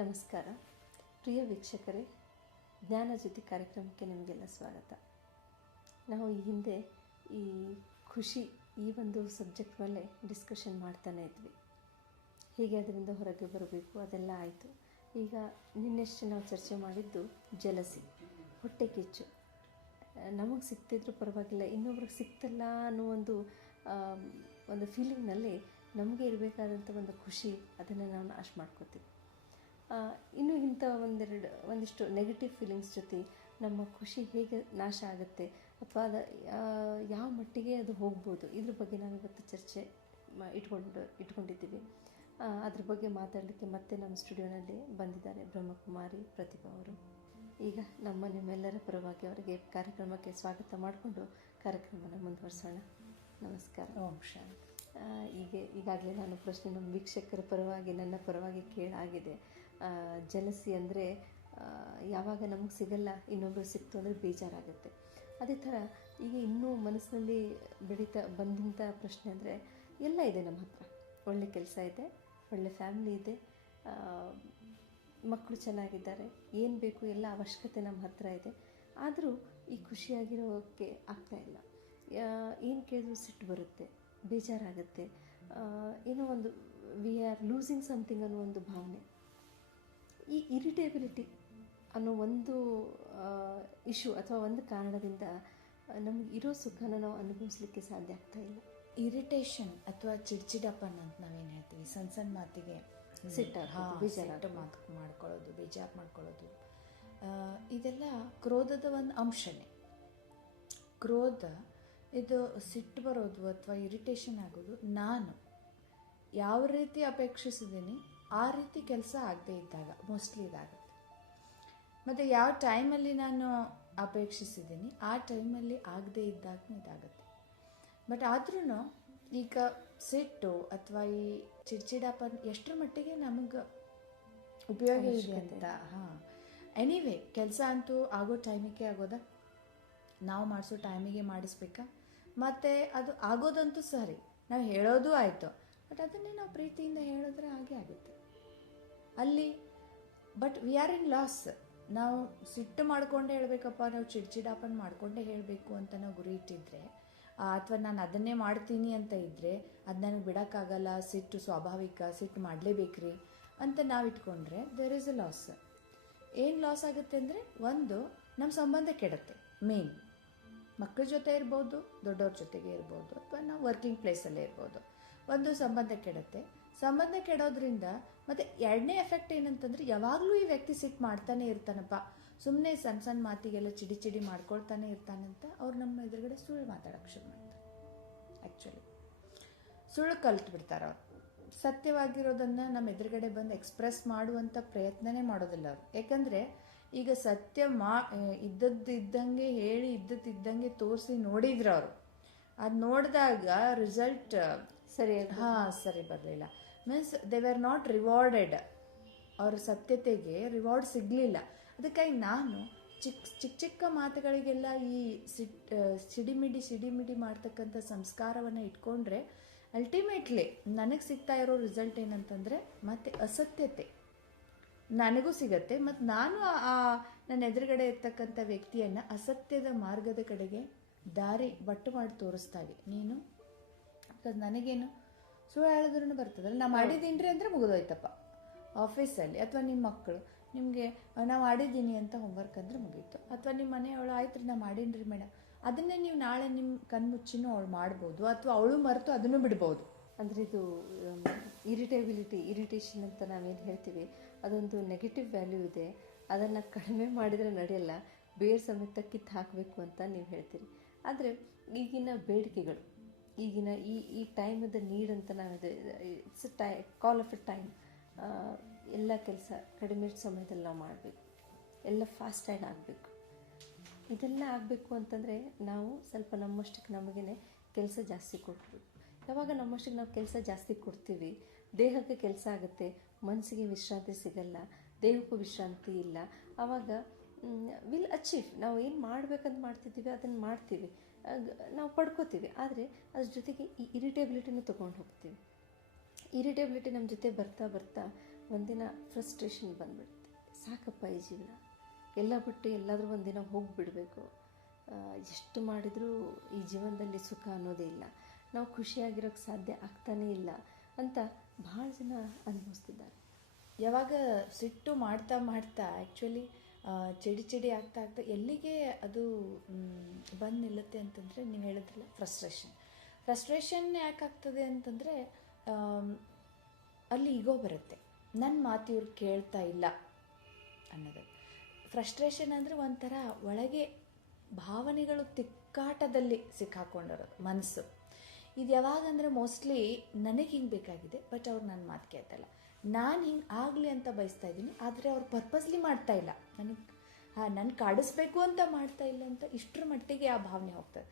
ನಮಸ್ಕಾರ ಪ್ರಿಯ ವೀಕ್ಷಕರೇ, ಜ್ಞಾನಜ್ಯೋತಿ ಕಾರ್ಯಕ್ರಮಕ್ಕೆ ನಿಮಗೆಲ್ಲ ಸ್ವಾಗತ. ನಾವು ಈ ಹಿಂದೆ ಈ ಖುಷಿ ಈ ಒಂದು ಸಬ್ಜೆಕ್ಟ್ ಮೇಲೆ ಡಿಸ್ಕಷನ್ ಮಾಡ್ತಾನೆ ಇದ್ವಿ. ಹೀಗೆ ಅದರಿಂದ ಹೊರಗೆ ಬರಬೇಕು ಅದೆಲ್ಲ ಆಯಿತು. ಈಗ ನಿನ್ನೆಷ್ಟು ನಾವು ಚರ್ಚೆ ಮಾಡಿದ್ದು ಜಲಸಿ, ಹೊಟ್ಟೆ ಕಿಚ್ಚು. ನಮಗೆ ಸಿಗ್ತಿದ್ರು ಪರವಾಗಿಲ್ಲ, ಇನ್ನೊಬ್ರಿಗೆ ಸಿಗ್ತಲ್ಲ ಅನ್ನೋ ಒಂದು ಫೀಲಿಂಗ್ನಲ್ಲಿ ನಮಗೆ ಇರಬೇಕಾದಂಥ ಒಂದು ಖುಷಿ, ಅದನ್ನು ನಾವು ನಾಶ ಮಾಡ್ಕೋತೀವಿ. ಇನ್ನು ಇಂಥ ಒಂದಿಷ್ಟು ನೆಗೆಟಿವ್ ಫೀಲಿಂಗ್ಸ್ ಜೊತೆ ನಮ್ಮ ಖುಷಿ ಹೇಗೆ ನಾಶ ಆಗುತ್ತೆ ಅಥವಾ ಯಾವ ಮಟ್ಟಿಗೆ ಅದು ಹೋಗ್ಬೋದು, ಇದ್ರ ಬಗ್ಗೆ ನಾವು ಇವತ್ತು ಚರ್ಚೆ ಇಟ್ಕೊಂಡಿದ್ದೀವಿ. ಅದ್ರ ಬಗ್ಗೆ ಮಾತಾಡಲಿಕ್ಕೆ ಮತ್ತೆ ನಮ್ಮ ಸ್ಟುಡಿಯೋನಲ್ಲಿ ಬಂದಿದ್ದಾರೆ ಬ್ರಹ್ಮಕುಮಾರಿ ಪ್ರತಿಭಾ ಅವರು. ಈಗ ನಿಮ್ಮೆಲ್ಲರ ಪರವಾಗಿ ಅವರಿಗೆ ಕಾರ್ಯಕ್ರಮಕ್ಕೆ ಸ್ವಾಗತ ಮಾಡಿಕೊಂಡು ಕಾರ್ಯಕ್ರಮನ ಮುಂದುವರಿಸೋಣ. ನಮಸ್ಕಾರ. ಓಂ ಶಾಂತಿ. ಈಗಾಗಲೇ ನಾನು ಪ್ರಶ್ನೆ ನಮ್ಮ ವೀಕ್ಷಕರ ಪರವಾಗಿ ನನ್ನ ಪರವಾಗಿ ಕೇಳಾಗಿದೆ. ಜಲಸಿ ಅಂದರೆ ಯಾವಾಗ ನಮಗೆ ಸಿಗಲ್ಲ, ಇನ್ನೊಬ್ಬರು ಸಿಕ್ತು ಅಂದರೆ ಬೇಜಾರಾಗುತ್ತೆ. ಅದೇ ಥರ ಈಗ ಇನ್ನೂ ಮನಸ್ಸಿನಲ್ಲಿ ಬಂದಂಥ ಪ್ರಶ್ನೆ ಅಂದರೆ, ಎಲ್ಲ ಇದೆ ನಮ್ಮ ಹತ್ರ, ಒಳ್ಳೆ ಕೆಲಸ ಇದೆ, ಒಳ್ಳೆ ಫ್ಯಾಮಿಲಿ ಇದೆ, ಮಕ್ಕಳು ಚೆನ್ನಾಗಿದ್ದಾರೆ, ಏನು ಬೇಕು ಎಲ್ಲ ಅವಶ್ಯಕತೆ ನಮ್ಮ ಹತ್ರ ಇದೆ, ಆದರೂ ಈ ಖುಷಿಯಾಗಿರೋಕ್ಕೆ ಆಗ್ತಾಯಿಲ್ಲ. ಏನು ಕೇಳಿದ್ರು ಸಿಟ್ಟು ಬರುತ್ತೆ, ಬೇಜಾರಾಗುತ್ತೆ, ಏನೋ ಒಂದು ವಿ ಆರ್ ಲೂಸಿಂಗ್ ಸಮಥಿಂಗ್ ಅನ್ನೋ ಒಂದು ಭಾವನೆ. ಈ ಇರಿಟೇಬಿಲಿಟಿ ಅನ್ನೋ ಒಂದು ಇಶ್ಯೂ ಅಥವಾ ಒಂದು ಕಾರಣದಿಂದ ನಮಗೆ ಇರೋ ಸುಖನ ನಾವು ಅನುಭವಿಸ್ಲಿಕ್ಕೆ ಸಾಧ್ಯ ಆಗ್ತಾ ಇಲ್ಲ. ಇರಿಟೇಷನ್ ಅಥವಾ ಚಿಡ್ಚಿಡಪ್ಪನ್ ಅಂತ ನಾವೇನು ಹೇಳ್ತೀವಿ, ಸಣ್ಣ ಸಣ್ಣ ಮಾತಿಗೆ ಸಿಟ್ಟು ಮಾಡ್ಕೊಳ್ಳೋದು, ಬೇಜಾರು ಮಾಡ್ಕೊಳ್ಳೋದು, ಇದೆಲ್ಲ ಕ್ರೋಧದ ಒಂದು ಅಂಶನೇ. ಕ್ರೋಧ ಇದು ಸಿಟ್ಟು ಬರೋದು ಅಥವಾ ಇರಿಟೇಷನ್ ಆಗೋದು ನಾನು ಯಾವ ರೀತಿ ಅಪೇಕ್ಷಿಸಿದ್ದೀನಿ ಆ ರೀತಿ ಕೆಲಸ ಆಗದೆ ಇದ್ದಾಗ ಮೋಸ್ಟ್ಲಿ ಇದಾಗುತ್ತೆ. ಮತ್ತು ಯಾವ ಟೈಮಲ್ಲಿ ನಾನು ಅಪೇಕ್ಷಿಸಿದ್ದೀನಿ ಆ ಟೈಮಲ್ಲಿ ಆಗದೆ ಇದ್ದಾಗ ಇದಾಗುತ್ತೆ. ಬಟ್ ಆದ್ರೂ ಈಗ ಸಿಟ್ಟು ಅಥವಾ ಈ ಚಿಡ್ಚಿಡಾಪ ಎಷ್ಟರ ಮಟ್ಟಿಗೆ ನಮಗೆ ಉಪಯೋಗ ಇದೆ ಅಂತ. ಎನಿವೇ ಕೆಲಸ ಅಂತೂ ಆಗೋ ಟೈಮಿಗೆ ಆಗೋದಾ, ನಾವು ಮಾಡಿಸೋ ಟೈಮಿಗೆ ಮಾಡಿಸ್ಬೇಕಾ? ಮತ್ತು ಅದು ಆಗೋದಂತೂ ಸರಿ, ನಾವು ಹೇಳೋದು ಆಯಿತು, ಬಟ್ ಅದನ್ನೇ ನಾವು ಪ್ರೀತಿಯಿಂದ ಹೇಳಿದ್ರೆ ಹಾಗೆ ಆಗುತ್ತೆ ಅಲ್ಲಿ. But we R in loss. ನಾವು ಸಿಟ್ಟು ಮಾಡ್ಕೊಂಡೇ ಹೇಳಬೇಕಪ್ಪ, ನಾವು ಚಿಡ್ಚಿಡಾಪನ್ ಮಾಡ್ಕೊಂಡೇ ಹೇಳಬೇಕು ಅಂತ ನಾವು ಗುರಿ ಇಟ್ಟಿದ್ರೆ, ಅಥವಾ ನಾನು ಅದನ್ನೇ ಮಾಡ್ತೀನಿ ಅಂತ ಇದ್ದರೆ ಅದು ನನಗೆ ಬಿಡೋಕ್ಕಾಗಲ್ಲ, ಸಿಟ್ಟು ಸ್ವಾಭಾವಿಕ, ಸಿಟ್ಟು ಮಾಡಲೇಬೇಕ್ರಿ ಅಂತ ನಾವು ಇಟ್ಕೊಂಡ್ರೆ ದೇರ್ ಈಸ್ ಎ ಲಾಸ್. ಏನು ಲಾಸ್ ಆಗುತ್ತೆ ಅಂದರೆ, ಒಂದು ನಮ್ಮ ಸಂಬಂಧ ಕೆಡುತ್ತೆ. ಮೇನ್ ಮಕ್ಕಳ ಜೊತೆ ಇರ್ಬೋದು, ದೊಡ್ಡವ್ರ ಜೊತೆಗೆ ಇರ್ಬೋದು, ಅಥವಾ ನಾವು ವರ್ಕಿಂಗ್ ಪ್ಲೇಸಲ್ಲೇ ಇರ್ಬೋದು, ಒಂದು ಸಂಬಂಧ ಕೆಡುತ್ತೆ. ಸಂಬಂಧ ಕೆಡೋದ್ರಿಂದ ಮತ್ತು ಎರಡನೇ ಎಫೆಕ್ಟ್ ಏನಂತಂದರೆ, ಯಾವಾಗಲೂ ಈ ವ್ಯಕ್ತಿ ಸಿಟ್ಟು ಮಾಡ್ತಾನೆ ಇರ್ತಾನಪ್ಪ, ಸುಮ್ಮನೆ ಸಣ್ಣ ಸಣ್ಣ ಮಾತಿಗೆಲ್ಲ ಚಿಡಿ ಮಾಡ್ಕೊಳ್ತಾನೆ ಇರ್ತಾನಂತ ಅವ್ರು ನಮ್ಮ ಎದುರುಗಡೆ ಸುಳ್ಳು ಮಾತಾಡೋಕ್ಕೆ ಶುರು ಮಾಡ್ತಾರೆ. ಆ್ಯಕ್ಚುಲಿ ಸುಳ್ಳು ಕಲ್ತು ಬಿಡ್ತಾರೆ ಅವ್ರು. ಸತ್ಯವಾಗಿರೋದನ್ನು ನಮ್ಮ ಎದುರುಗಡೆ ಬಂದು ಎಕ್ಸ್ಪ್ರೆಸ್ ಮಾಡುವಂಥ ಪ್ರಯತ್ನನೇ ಮಾಡೋದಿಲ್ಲ ಅವರು. ಯಾಕಂದರೆ ಈಗ ಸತ್ಯ ಇದ್ದದ್ದಿದ್ದಂಗೆ ಹೇಳಿ ಇದ್ದದ್ದಿದ್ದಂಗೆ ತೋರಿಸಿ ನೋಡಿದ್ರು ಅವರು. ಅದು ನೋಡಿದಾಗ ರಿಸಲ್ಟ್ ಸರಿ ಬರಲಿಲ್ಲ. Means they are not rewarded. ಅವ್ರ ಸತ್ಯತೆಗೆ ರಿವಾರ್ಡ್ ಸಿಗಲಿಲ್ಲ. ಅದಕ್ಕಾಗಿ ನಾನು ಚಿಕ್ಕ ಮಾತುಗಳಿಗೆಲ್ಲ ಈ ಸಿಡಿಮಿಡಿ ಮಾಡ್ತಕ್ಕಂಥ ಸಂಸ್ಕಾರವನ್ನು ಇಟ್ಕೊಂಡ್ರೆ ಅಲ್ಟಿಮೇಟ್ಲಿ ನನಗೆ ಸಿಗ್ತಾ ಇರೋ ರಿಸಲ್ಟ್ ಏನಂತಂದರೆ ಮತ್ತೆ ಅಸತ್ಯತೆ ನನಗೂ ಸಿಗತ್ತೆ. ಮತ್ತು ನಾನು ನನ್ನ ಎದುರುಗಡೆ ಇರ್ತಕ್ಕಂಥ ವ್ಯಕ್ತಿಯನ್ನು ಅಸತ್ಯದ ಮಾರ್ಗದ ಕಡೆಗೆ ದಾರಿ ಬಟ್ಟು ಮಾಡಿ ತೋರಿಸ್ತಾವೆ ನೀನು. ಬಿಕಾಸ್ ನನಗೇನು ಸುಳ್ಳು ಹೇಳಿದ್ರೂ ಬರ್ತದಲ್ಲ, ನಾ ಮಾಡಿದ್ದೀನ್ರಿ ಅಂದರೆ ಮುಗಿದೋಯ್ತಪ್ಪ. ಆಫೀಸಲ್ಲಿ ಅಥವಾ ನಿಮ್ಮ ಮಕ್ಕಳು ನಿಮಗೆ ನಾವು ಮಾಡಿದ್ದೀನಿ ಅಂತ ಹೋಮ್ವರ್ಕ್ ಅಂದರೆ ಮುಗೀತು. ಅಥವಾ ನಿಮ್ಮ ಮನೆಯವಳು ಆಯ್ತು ರೀ ನಾ ಮಾಡೀನಿ ಮೇಡಮ್, ಅದನ್ನೇ ನೀವು ನಾಳೆ ನಿಮ್ಮ ಕಣ್ಮುಚ್ಚಿನೂ ಅವಳು ಮಾಡ್ಬೋದು, ಅಥವಾ ಅವಳು ಮರೆತು ಅದನ್ನು ಬಿಡ್ಬೋದು. ಅಂದರೆ ಇದು ಇರಿಟೇಷನ್ ಅಂತ ನಾವೇನು ಹೇಳ್ತೀವಿ, ಅದೊಂದು ನೆಗೆಟಿವ್ ವ್ಯಾಲ್ಯೂ ಇದೆ. ಅದನ್ನು ಕಡಿಮೆ ಮಾಡಿದರೆ ನಡೆಯಲ್ಲ, ಬೇರೆ ಸಮೇತ ಕಿತ್ತು ಹಾಕಬೇಕು ಅಂತ ನೀವು ಹೇಳ್ತೀರಿ. ಆದರೆ ಈಗಿನ ಬೇಡಿಕೆಗಳು, ಈಗಿನ ಈ ಟೈಮದ ನೀಡ್ ಅಂತ ನಾವಿದೆ, it's call of a time. ಎಲ್ಲ ಕೆಲಸ ಕಡಿಮೆ ಸಮಯದಲ್ಲಿ ನಾವು ಮಾಡಬೇಕು, ಎಲ್ಲ ಫಾಸ್ಟಾಗಿ ಆಗಬೇಕು. ಇದೆಲ್ಲ ಆಗಬೇಕು ಅಂತಂದರೆ ನಾವು ಸ್ವಲ್ಪ ನಮ್ಮಷ್ಟಕ್ಕೆ ನಮಗೇ ಕೆಲಸ ಜಾಸ್ತಿ ಕೊಡಬೇಕು. ಯಾವಾಗ ನಮ್ಮಷ್ಟಕ್ಕೆ ನಾವು ಕೆಲಸ ಜಾಸ್ತಿ ಕೊಡ್ತೀವಿ, ದೇಹಕ್ಕೆ ಕೆಲಸ ಆಗುತ್ತೆ, ಮನಸ್ಸಿಗೆ ವಿಶ್ರಾಂತಿ ಸಿಗಲ್ಲ, ದೇಹಕ್ಕೂ ವಿಶ್ರಾಂತಿ ಇಲ್ಲ. ಆವಾಗ ವಿಲ್ ಅಚೀವ್, ನಾವು ಏನು ಮಾಡ್ಬೇಕಂತ ಮಾಡ್ತಿದ್ದೀವಿ ಅದನ್ನು ಮಾಡ್ತೀವಿ, ನಾವು ಪಡ್ಕೋತೀವಿ. ಆದರೆ ಅದ್ರ ಜೊತೆಗೆ ಈ ಇರಿಟೇಬಿಲಿಟಿನೂ ತೊಗೊಂಡು ಹೋಗ್ತೀವಿ. ಇರಿಟೇಬಿಲಿಟಿ ನಮ್ಮ ಜೊತೆ ಬರ್ತಾ ಬರ್ತಾ ಒಂದಿನ ಫ್ರಸ್ಟ್ರೇಷನ್ ಬಂದುಬಿಡುತ್ತೆ. ಸಾಕಪ್ಪ ಈ ಜೀವನ, ಎಲ್ಲ ಬಿಟ್ಟು ಎಲ್ಲಾದರೂ ಒಂದಿನ ಹೋಗಿಬಿಡಬೇಕು, ಎಷ್ಟು ಮಾಡಿದರೂ ಈ ಜೀವನದಲ್ಲಿ ಸುಖ ಅನ್ನೋದೇ ಇಲ್ಲ, ನಾವು ಖುಷಿಯಾಗಿರೋಕ್ಕೆ ಸಾಧ್ಯ ಆಗ್ತಾನೇ ಇಲ್ಲ ಅಂತ ಭಾಳ ಜನ ಅನುಭವಿಸ್ತಿದ್ದಾರೆ. ಯಾವಾಗ ಸಿಟ್ಟು ಮಾಡ್ತಾ ಆ್ಯಕ್ಚುಲಿ ಚಿಡಿ ಆಗ್ತಾ ಎಲ್ಲಿಗೆ ಅದು ಬಂದು ನಿಲ್ಲುತ್ತೆ ಅಂತಂದರೆ, ನೀವು ಹೇಳಿದ್ರಲ್ಲ ಫ್ರಸ್ಟ್ರೇಷನ್ ಯಾಕಾಗ್ತದೆ ಅಂತಂದರೆ ಅಲ್ಲಿ ಈಗೋ ಬರುತ್ತೆ, ನನ್ನ ಮಾತು ಇವ್ರು ಕೇಳ್ತಾ ಇಲ್ಲ ಅನ್ನೋದು. ಫ್ರಸ್ಟ್ರೇಷನ್ ಅಂದರೆ ಒಂಥರ ಒಳಗೆ ಭಾವನೆಗಳು ತಿಕ್ಕಾಟದಲ್ಲಿ ಸಿಕ್ಕಾಕೊಂಡಿರೋದು ಮನಸ್ಸು. ಇದು ಯಾವಾಗಂದರೆ ಮೋಸ್ಟ್ಲಿ ನನಗೆ ಹಿಂಗೆ ಬೇಕಾಗಿದೆ, ಬಟ್ ಅವ್ರು ನನ್ನ ಮಾತು ಕೇಳ್ತಾಯಿಲ್ಲ. ನಾನು ಹಿಂಗೆ ಆಗಲಿ ಅಂತ ಬಯಸ್ತಾ ಇದ್ದೀನಿ, ಆದರೆ ಅವ್ರು ಪರ್ಪಸ್ಲಿ ಮಾಡ್ತಾ ಇಲ್ಲ, ನನ್ನ ಕಾಡಿಸ್ಬೇಕು ಅಂತ ಮಾಡ್ತಾ ಇಲ್ಲ ಅಂತ ಇಷ್ಟರ ಮಟ್ಟಿಗೆ ಆ ಭಾವನೆ ಹೋಗ್ತದೆ.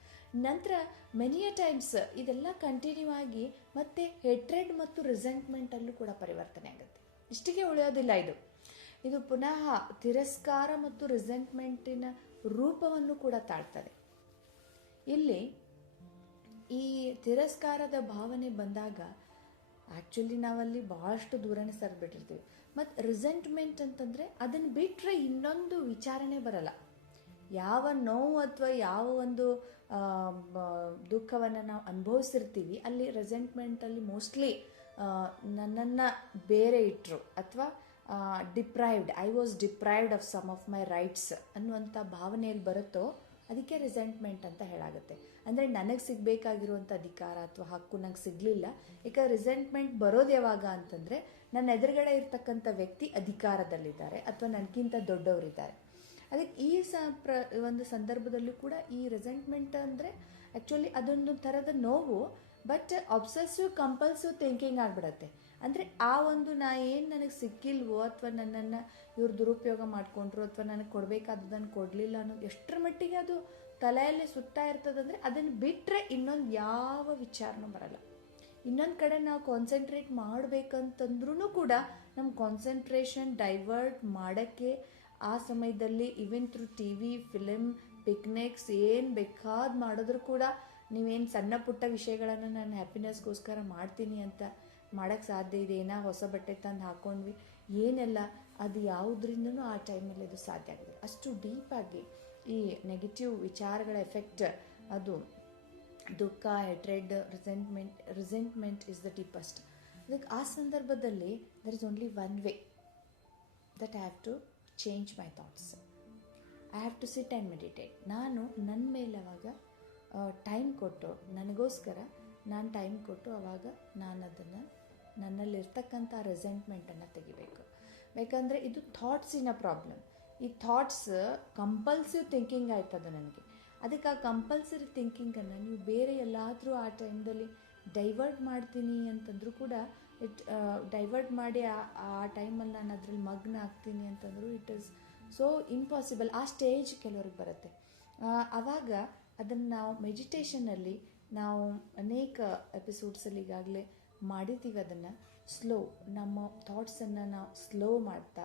ನಂತರ ಮೆನಿಯ ಟೈಮ್ಸ್ ಇದೆಲ್ಲ ಕಂಟಿನ್ಯೂ ಆಗಿ ಮತ್ತೆ ಹೆಟ್ರೆಡ್ ಮತ್ತು ರಿಸೆಂಟ್ಮೆಂಟಲ್ಲೂ ಕೂಡ ಪರಿವರ್ತನೆ ಆಗುತ್ತೆ. ಇಷ್ಟಿಗೆ ಉಳಿಯೋದಿಲ್ಲ, ಇದು ಪುನಃ ತಿರಸ್ಕಾರ ಮತ್ತು ರಿಸೆಂಟ್ಮೆಂಟಿನ ರೂಪವನ್ನು ಕೂಡ ತಾಳ್ತದೆ. ಇಲ್ಲಿ ಈ ತಿರಸ್ಕಾರದ ಭಾವನೆ ಬಂದಾಗ ಆ್ಯಕ್ಚುಲಿ ನಾವಲ್ಲಿ ಭಾಳಷ್ಟು ದೂರನೇ ಸರಿಬಿಟ್ಟಿರ್ತೀವಿ. ಮತ್ತು ರಿಸೆಂಟ್ಮೆಂಟ್ ಅಂತಂದರೆ ಅದನ್ನು ಬಿಟ್ಟರೆ ಇನ್ನೊಂದು ವಿಚಾರಣೆ ಬರಲ್ಲ. ಯಾವ ನೋವು ಅಥವಾ ಯಾವ ಒಂದು ದುಃಖವನ್ನು ನಾವು ಅನುಭವಿಸಿರ್ತೀವಿ, ಅಲ್ಲಿ ರೆಸೆಂಟ್ಮೆಂಟಲ್ಲಿ ಮೋಸ್ಟ್ಲಿ ನನ್ನನ್ನು ಬೇರೆ ಇಟ್ಟರು ಅಥವಾ I was deprived of some of my rights ಅನ್ನುವಂಥ ಭಾವನೆಯಲ್ಲಿ ಬರುತ್ತೋ ಅದಕ್ಕೆ ರಿಸೆಂಟ್ಮೆಂಟ್ ಅಂತ ಹೇಳಾಗುತ್ತೆ. ಅಂದರೆ ನನಗೆ ಸಿಗಬೇಕಾಗಿರುವಂಥ ಅಧಿಕಾರ ಅಥವಾ ಹಕ್ಕು ನಂಗೆ ಸಿಗಲಿಲ್ಲ. ಈಗ ರಿಸೆಂಟ್ಮೆಂಟ್ ಬರೋದು ಯಾವಾಗ ಅಂತಂದರೆ, ನನ್ನ ಎದುರುಗಡೆ ಇರ್ತಕ್ಕಂಥ ವ್ಯಕ್ತಿ ಅಧಿಕಾರದಲ್ಲಿದ್ದಾರೆ ಅಥವಾ ನನಗಿಂತ ದೊಡ್ಡವರಿದ್ದಾರೆ. ಅದಕ್ಕೆ ಈ ಒಂದು ಸಂದರ್ಭದಲ್ಲೂ ಕೂಡ ಈ ರೆಸೆಂಟ್ಮೆಂಟ್ ಅಂದರೆ ಆ್ಯಕ್ಚುಲಿ ಅದೊಂದು ಥರದ ನೋವು, ಬಟ್ ಅಬ್ಸೆಸಿವ್ ಕಂಪಲ್ಸಿವ್ ಥಿಂಕಿಂಗ್ ಆಗಿಬಿಡತ್ತೆ. ಅಂದರೆ ಆ ಒಂದು ನನಗೆ ಸಿಕ್ಕಿಲ್ವೋ ಅಥವಾ ನನ್ನನ್ನು ಇವ್ರು ದುರುಪಯೋಗ ಮಾಡಿಕೊಂಡ್ರು ಅಥವಾ ನನಗೆ ಕೊಡಬೇಕಾದದನ್ನು ಕೊಡಲಿಲ್ಲ ಅನ್ನೋದು ಎಷ್ಟರ ಮಟ್ಟಿಗೆ ಅದು ತಲೆಯಲ್ಲಿ ಸುತ್ತಾ ಇರ್ತದಂದರೆ, ಅದನ್ನು ಬಿಟ್ಟರೆ ಇನ್ನೊಂದು ಯಾವ ವಿಚಾರನೂ ಬರಲ್ಲ. ಇನ್ನೊಂದು ಕಡೆ ನಾವು ಕಾನ್ಸಂಟ್ರೇಟ್ ಮಾಡಬೇಕಂತಂದ್ರೂ ಕೂಡ ನಮ್ಮ ಕಾನ್ಸಂಟ್ರೇಷನ್ ಡೈವರ್ಟ್ ಮಾಡೋಕ್ಕೆ ಆ ಸಮಯದಲ್ಲಿ ಈವನ್ ಥ್ರೂ TV, ಫಿಲಿಮ್, ಪಿಕ್ನಿಕ್ಸ್ ಏನು ಬೇಕಾದ ಮಾಡಿದ್ರು ಕೂಡ ನೀವೇನು ಸಣ್ಣ ಪುಟ್ಟ ವಿಷಯಗಳನ್ನು ನಾನು ಹ್ಯಾಪಿನೆಸ್ಗೋಸ್ಕರ ಮಾಡ್ತೀನಿ ಅಂತ ಮಾಡೋಕ್ಕೆ ಸಾಧ್ಯ ಇದೆ. ಏನೋ ಹೊಸ ಬಟ್ಟೆ ತಂದು ಹಾಕ್ಕೊಂಡ್ವಿ, ಏನೆಲ್ಲ ಅದು ಯಾವುದರಿಂದನೂ ಆ ಟೈಮಲ್ಲಿ ಅದು ಸಾಧ್ಯ ಆಗಿದೆ. ಅಷ್ಟು ಡೀಪಾಗಿ ಈ ನೆಗೆಟಿವ್ ವಿಚಾರಗಳ ಎಫೆಕ್ಟ್, ಅದು ದುಃಖ, hatred, resentment is the deepest. ಅದಕ್ಕೆ ಆ ಸಂದರ್ಭದಲ್ಲಿ there is only one way that I have to change my thoughts. I have to sit and meditate. ನಾನು ನನ್ನ ಮೇಲೆ ಅವಾಗ ಟೈಮ್ ಕೊಟ್ಟು, ನನಗೋಸ್ಕರ ನಾನು ಟೈಮ್ ಕೊಟ್ಟು ಅವಾಗ ನಾನು ಅದನ್ನು ನನ್ನಲ್ಲಿರ್ತಕ್ಕಂಥ ರೆಸೆಂಟ್ಮೆಂಟನ್ನು ತೆಗಿಬೇಕು. ಬೇಕಂದರೆ ಇದು ಥಾಟ್ಸಿನ ಪ್ರಾಬ್ಲಮ್. ಈ ಥಾಟ್ಸ್ ಕಂಪಲ್ಸಿವ್ ಥಿಂಕಿಂಗ್ ಆಯ್ತದ ನನಗೆ. ಅದಕ್ಕೆ ಆ ಕಂಪಲ್ಸರಿ ಥಿಂಕಿಂಗನ್ನು ನೀವು ಬೇರೆ ಎಲ್ಲಾದರೂ ಆ ಟೈಮ್ದಲ್ಲಿ ಡೈವರ್ಟ್ ಮಾಡ್ತೀನಿ ಅಂತಂದರೂ ಕೂಡ ಡೈವರ್ಟ್ ಮಾಡಿ ಆ ಟೈಮಲ್ಲಿ ನಾನು ಅದರಲ್ಲಿ ಮಗ್ನ ಆಗ್ತೀನಿ ಅಂತಂದರೂ ಇಟ್ ಈಸ್ ಸೊ ಇಂಪಾಸಿಬಲ್ ಆ ಸ್ಟೇಜ್ ಕೆಲವ್ರಿಗೆ ಬರುತ್ತೆ. ಆವಾಗ ಅದನ್ನು ನಾವು ಮೆಡಿಟೇಷನಲ್ಲಿ ನಾವು ಅನೇಕ ಎಪಿಸೋಡ್ಸಲ್ಲಿ ಈಗಾಗಲೇ ಮಾಡಿದ್ದೀವಿ. ಅದನ್ನು ಸ್ಲೋ, ನಮ್ಮ ಥಾಟ್ಸನ್ನು ನಾವು ಸ್ಲೋ ಮಾಡ್ತಾ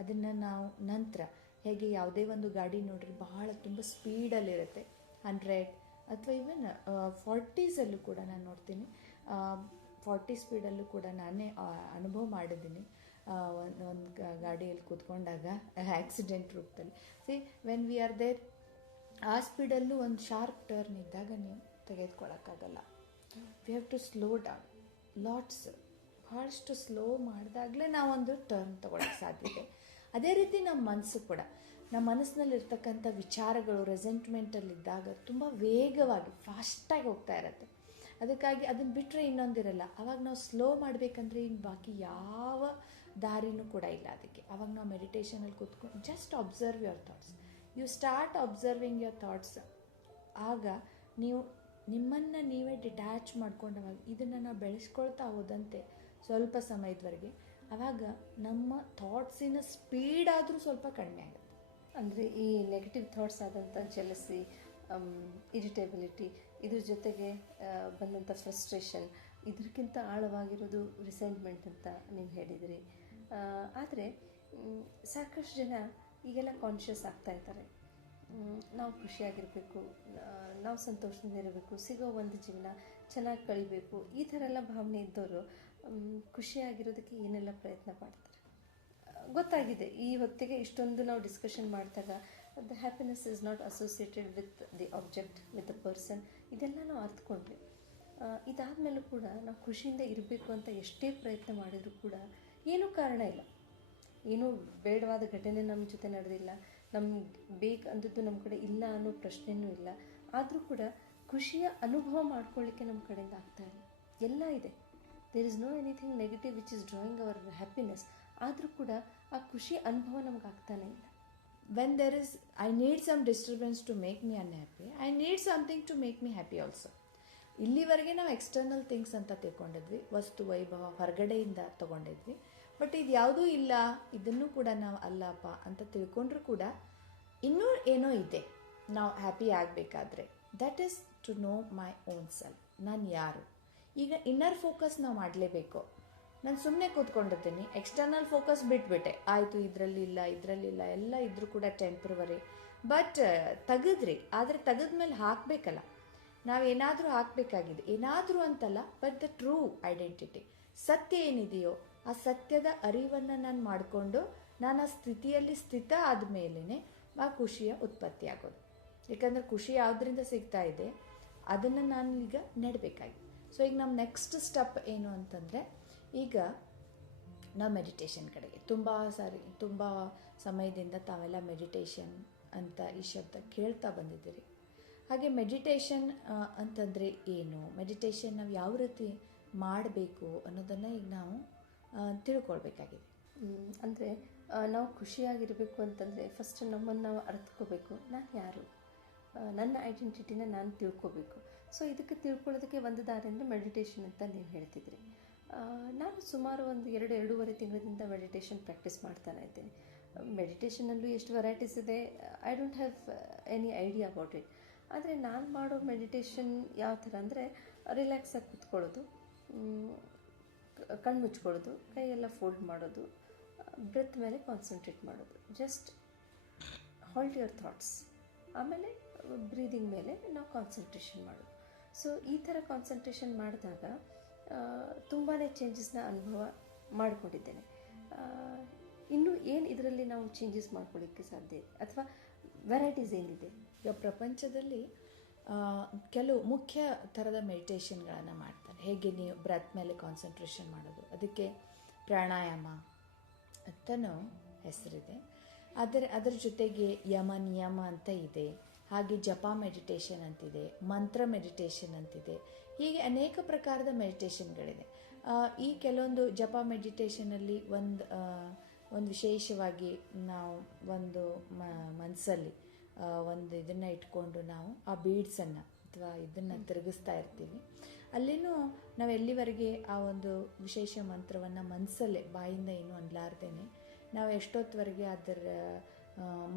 ಅದನ್ನು ನಾವು ನಂತರ ಹೇಗೆ ಯಾವುದೇ ಒಂದು ಗಾಡಿ ನೋಡ್ರಿ ಬಹಳ ತುಂಬ ಸ್ಪೀಡಲ್ಲಿರುತ್ತೆ, 100 ಅಥವಾ ಈವನ್ 40ಸಲ್ಲೂ ಕೂಡ ನಾನು ನೋಡ್ತೀನಿ, 40 ಸ್ಪೀಡಲ್ಲೂ ಕೂಡ ನಾನೇ ಅನುಭವ ಮಾಡಿದ್ದೀನಿ. ಒಂದು ಗಾಡಿಯಲ್ಲಿ ಕೂತ್ಕೊಂಡಾಗ ಆಕ್ಸಿಡೆಂಟ್ ರೂಪದಲ್ಲಿ ವೆನ್ ವಿ ಆರ್ ದೇರ್, ಆ ಸ್ಪೀಡಲ್ಲೂ ಒಂದು ಶಾರ್ಪ್ ಟರ್ನ್ ಇದ್ದಾಗ ನೀವು ತೆಗೆದುಕೊಳ್ಳೋಕ್ಕಾಗಲ್ಲ. We have to slow down lots. ಭಾಳಷ್ಟು ಸ್ಲೋ ಮಾಡಿದಾಗಲೇ ನಾವೊಂದು ಟರ್ನ್ ತೊಗೊಳಕ್ಕೆ ಸಾಧ್ಯತೆ. ಅದೇ ರೀತಿ ನಮ್ಮ ಮನಸ್ಸು ಕೂಡ, ನಮ್ಮ ಮನಸ್ಸಿನಲ್ಲಿರ್ತಕ್ಕಂಥ ವಿಚಾರಗಳು ರೆಸೆಂಟ್ಮೆಂಟಲ್ಲಿದ್ದಾಗ ತುಂಬ ವೇಗವಾಗಿ ಫಾಸ್ಟಾಗಿ ಹೋಗ್ತಾ ಇರುತ್ತೆ. ಅದಕ್ಕಾಗಿ ಅದನ್ನು ಬಿಟ್ಟರೆ ಇನ್ನೊಂದಿರಲ್ಲ. ಆವಾಗ ನಾವು ಸ್ಲೋ ಮಾಡಬೇಕಂದ್ರೆ ಇನ್ನು ಬಾಕಿ ಯಾವ ದಾರಿನೂ ಕೂಡ ಇಲ್ಲ ಅದಕ್ಕೆ. ಆವಾಗ ನಾವು ಮೆಡಿಟೇಷನಲ್ಲಿ ಕೂತ್ಕೊಂಡು just observe your thoughts. You start observing your thoughts. ಆಗ ನೀವು ನಿಮ್ಮನ್ನು ನೀವೇ ಡಿಟ್ಯಾಚ್ ಮಾಡ್ಕೊಂಡವಾಗ ಇದನ್ನು ನಾವು ಬೆಳೆಸ್ಕೊಳ್ತಾ ಹೋದಂತೆ ಸ್ವಲ್ಪ ಸಮಯದವರೆಗೆ, ಆವಾಗ ನಮ್ಮ ಥಾಟ್ಸಿನ ಸ್ಪೀಡ್ ಆದರೂ ಸ್ವಲ್ಪ ಕಡಿಮೆ ಆಗುತ್ತೆ. ಅಂದರೆ ಈ ನೆಗೆಟಿವ್ ಥಾಟ್ಸ್ ಆದಂಥ ಜೆಲಸಿ, ಇರಿಟೇಬಿಲಿಟಿ, ಇದ್ರ ಜೊತೆಗೆ ಬಂದಂಥ ಫ್ರಸ್ಟ್ರೇಷನ್, ಇದಕ್ಕಿಂತ ಆಳವಾಗಿರೋದು ರಿಸೆಂಟ್ಮೆಂಟ್ ಅಂತ ನೀವು ಹೇಳಿದಿರಿ. ಆದರೆ ಸಾಕಷ್ಟು ಜನ ಈಗೆಲ್ಲ ಕಾನ್ಷಿಯಸ್ ಆಗ್ತಾ ಇದ್ದಾರೆ. ನಾವು ಖುಷಿಯಾಗಿರಬೇಕು, ನಾವು ಸಂತೋಷದಿಂದ ಇರಬೇಕು, ಸಿಗೋ ಒಂದು ಜೀವನ ಚೆನ್ನಾಗಿ ಕಳಿಬೇಕು, ಈ ಥರ ಎಲ್ಲ ಭಾವನೆ ಇದ್ದವರು ಖುಷಿಯಾಗಿರೋದಕ್ಕೆ ಏನೆಲ್ಲ ಪ್ರಯತ್ನ ಮಾಡ್ತಾರೆ. ಗೊತ್ತಾಗಿದೆ ಈ ಹೊತ್ತಿಗೆ ಇಷ್ಟೊಂದು ನಾವು ಡಿಸ್ಕಷನ್ ಮಾಡಿದಾಗ the happiness is not associated with the object, with the person, ಇದೆಲ್ಲ ನಾವು ಅರ್ಥಕೊಂಡ್ವಿ. ಇದಾದಮೇಲೂ ಕೂಡ ನಾವು ಖುಷಿಯಿಂದ ಇರಬೇಕು ಅಂತ ಎಷ್ಟೇ ಪ್ರಯತ್ನ ಮಾಡಿದರೂ ಕೂಡ ಏನೂ ಕಾರಣ ಇಲ್ಲ, ಏನೂ ಬೇಡವಾದ ಘಟನೆ ನಮ್ಮ ಜೊತೆ ನಡೆದಿಲ್ಲ, ನಮ್ಗೆ ಬೇಕು ಅಂದದ್ದು ನಮ್ಮ ಕಡೆ ಇಲ್ಲ ಅನ್ನೋ ಪ್ರಶ್ನೆಯೂ ಇಲ್ಲ. ಆದರೂ ಕೂಡ ಖುಷಿಯ ಅನುಭವ ಮಾಡ್ಕೊಳ್ಳಿಕ್ಕೆ ನಮ್ಮ ಕಡೆಯಿಂದ ಆಗ್ತಾ ಇಲ್ಲ. ಎಲ್ಲ ಇದೆ, there is no anything negative which is drawing our happiness. ಆದರೂ ಕೂಡ ಆ ಖುಷಿ ಅನುಭವ ನಮ್ಗೆ ಆಗ್ತಾನೆ ಇಲ್ಲ. When there is I need some disturbance to make me unhappy, I need something to make me happy also. ಇಲ್ಲಿವರೆಗೆ ನಾವು ಎಕ್ಸ್ಟರ್ನಲ್ ಥಿಂಗ್ಸ್ ಅಂತ ತಿಳ್ಕೊಂಡಿದ್ವಿ, ವಸ್ತು ವೈಭವ ಹೊರಗಡೆಯಿಂದ ತೊಗೊಂಡಿದ್ವಿ. ಬಟ್ ಇದು ಯಾವುದೂ ಇಲ್ಲ, ಇದನ್ನು ಕೂಡ ನಾವು ಅಲ್ಲಪ್ಪ ಅಂತ ತಿಳ್ಕೊಂಡ್ರೂ ಕೂಡ ಇನ್ನೂ ಏನೋ ಇದೆ ನಾವು ಹ್ಯಾಪಿ ಆಗಬೇಕಾದ್ರೆ. That is to know my own self. ನಾನು ಯಾರು? ಈಗ ಇನ್ನರ್ ಫೋಕಸ್ ನಾವು ಮಾಡಲೇಬೇಕು. ನಾನು ಸುಮ್ಮನೆ ಕೂತ್ಕೊಂಡಿರ್ತೀನಿ, ಎಕ್ಸ್ಟರ್ನಲ್ ಫೋಕಸ್ ಬಿಟ್ಬಿಟ್ಟೆ, ಆಯಿತು ಇದರಲ್ಲಿಲ್ಲ ಎಲ್ಲ ಇದ್ರೂ ಕೂಡ ಟೆಂಪ್ರವರಿ. ಬಟ್ ತೆಗೆದ್ರಿ, ಆದರೆ ತೆಗೆದ್ಮೇಲೆ ಹಾಕಬೇಕಲ್ಲ, ನಾವೇನಾದರೂ ಹಾಕಬೇಕಾಗಿದೆ, ಏನಾದರೂ ಅಂತಲ್ಲ, ಬಟ್ ದ ಟ್ರೂ ಐಡೆಂಟಿಟಿ, ಸತ್ಯ ಏನಿದೆಯೋ ಆ ಸತ್ಯದ ಅರಿವನ್ನು ನಾನು ಮಾಡಿಕೊಂಡು ನಾನು ಆ ಸ್ಥಿತಿಯಲ್ಲಿ ಸ್ಥಿತ ಆದಮೇಲೆ ಆ ಖುಷಿಯ ಉತ್ಪತ್ತಿ ಆಗೋದು. ಯಾಕಂದರೆ ಖುಷಿ ಯಾವುದರಿಂದ ಸಿಗ್ತಾ ಇದೆ ಅದನ್ನು ನಾನು ಈಗ ನೆಡಬೇಕಾಗಿದೆ. ಸೊ ಈಗ ನಮ್ಮ ನೆಕ್ಸ್ಟ್ ಸ್ಟೆಪ್ ಏನು ಅಂತಂದರೆ, ಈಗ ನಾವು ಮೆಡಿಟೇಷನ್ ಕಡೆಗೆ ತುಂಬ ಸಮಯದಿಂದ ತಾವೆಲ್ಲ ಮೆಡಿಟೇಷನ್ ಅಂತ ಈ ಶಬ್ದ ಕೇಳ್ತಾ ಬಂದಿದ್ದೀರಿ. ಹಾಗೆ ಮೆಡಿಟೇಷನ್ ಅಂತಂದರೆ ಏನು, ಮೆಡಿಟೇಷನ್ ನಾವು ಯಾವ ರೀತಿ ಮಾಡಬೇಕು ಅನ್ನೋದನ್ನು ಈಗ ನಾವು ತಿಳ್ಕೊಳ್ಬೇಕಾಗಿದೆ. ಅಂದರೆ ನಾವು ಖುಷಿಯಾಗಿರಬೇಕು ಅಂತಂದರೆ ಫಸ್ಟ್ ನಮ್ಮನ್ನು ನಾವು ಅರ್ಥಕೋಬೇಕು. ನಾನು ಯಾರು, ನನ್ನ ಐಡೆಂಟಿಟಿನ ನಾನು ತಿಳ್ಕೋಬೇಕು. ಸೊ ಇದಕ್ಕೆ ತಿಳ್ಕೊಳ್ಳೋದಕ್ಕೆ ಒಂದು ದಾರಿ ಅಂದರೆ ಮೆಡಿಟೇಷನ್ ಅಂತ ನೀವು ಹೇಳ್ತಿದ್ರಿ. ನಾನು ಸುಮಾರು ಒಂದು 2-2.5 ತಿಂಗಳಿಂದ ಮೆಡಿಟೇಷನ್ ಪ್ರಾಕ್ಟೀಸ್ ಮಾಡ್ತಾನೆ ಇದ್ದೀನಿ. ಮೆಡಿಟೇಷನಲ್ಲೂ ಎಷ್ಟು ವೆರೈಟೀಸ್ ಇದೆ, I don't have any idea about it. ಆದರೆ ನಾನು ಮಾಡೋ ಮೆಡಿಟೇಷನ್ ಯಾವ ಥರ ಅಂದರೆ, ರಿಲ್ಯಾಕ್ಸಾಗಿ ಕೂತ್ಕೊಳ್ಳೋದು, ಕಣ್ಣು ಮುಚ್ಕೊಳ್ಳೋದು, ಕೈಯೆಲ್ಲ ಫೋಲ್ಡ್ ಮಾಡೋದು, ಬ್ರೆತ್ ಮೇಲೆ ಕಾನ್ಸಂಟ್ರೇಟ್ ಮಾಡೋದು, ಜಸ್ಟ್ ಹಾಲ್ಟ್ ಯುವರ್ ಥಾಟ್ಸ್, ಆಮೇಲೆ ಬ್ರೀದಿಂಗ್ ಮೇಲೆ ನಾವು ಕಾನ್ಸಂಟ್ರೇಷನ್ ಮಾಡೋದು. ಸೊ ಈ ಥರ ಕಾನ್ಸಂಟ್ರೇಷನ್ ಮಾಡಿದಾಗ ತುಂಬಾ ಚೇಂಜಸ್ನ ಅನುಭವ ಮಾಡಿಕೊಂಡಿದ್ದೇನೆ. ಇನ್ನೂ ಏನು ಇದರಲ್ಲಿ ನಾವು ಚೇಂಜಸ್ ಮಾಡ್ಕೊಳ್ಳಿಕ್ಕೆ ಸಾಧ್ಯ ಇದೆ, ಅಥವಾ ವೆರೈಟೀಸ್ ಏನಿದೆ? ಈಗ ಪ್ರಪಂಚದಲ್ಲಿ ಕೆಲವು ಮುಖ್ಯ ಥರದ ಮೆಡಿಟೇಷನ್ಗಳನ್ನು ಮಾಡ್ತಾರೆ. ಹೇಗೆ ನೀವು ಬ್ರೆತ್ ಮೇಲೆ ಕಾನ್ಸಂಟ್ರೇಷನ್ ಮಾಡೋದು, ಅದಕ್ಕೆ ಪ್ರಾಣಾಯಾಮ ಅಂತಲೂ ಹೆಸರಿದೆ. ಅದರ ಜೊತೆಗೆ ಯಮ ನಿಯಮ ಅಂತ ಇದೆ, ಹಾಗೆ ಜಪ ಮೆಡಿಟೇಷನ್ ಅಂತಿದೆ, ಮಂತ್ರ ಮೆಡಿಟೇಷನ್ ಅಂತಿದೆ. ಹೀಗೆ ಅನೇಕ ಪ್ರಕಾರದ ಮೆಡಿಟೇಷನ್ಗಳಿದೆ. ಈ ಕೆಲವೊಂದು ಜಪ ಮೆಡಿಟೇಷನಲ್ಲಿ ಒಂದು ವಿಶೇಷವಾಗಿ ನಾವು ಒಂದು ಮನಸ್ಸಲ್ಲಿ ಒಂದು ಇದನ್ನು ಇಟ್ಕೊಂಡು ನಾವು ಆ ಬೀಡ್ಸನ್ನು ಅಥವಾ ಇದನ್ನು ತಿರುಗಿಸ್ತಾ ಇರ್ತೀವಿ. ಅಲ್ಲಿನೂ ನಾವು ಎಲ್ಲಿವರೆಗೆ ಆ ಒಂದು ವಿಶೇಷ ಮಂತ್ರವನ್ನು ಮನಸ್ಸಲ್ಲೇ ಬಾಯಿಂದ ಏನೂ ಅನ್ಲಾರ್ದೇನೆ ನಾವು ಎಷ್ಟೊತ್ತವರೆಗೆ ಅದರ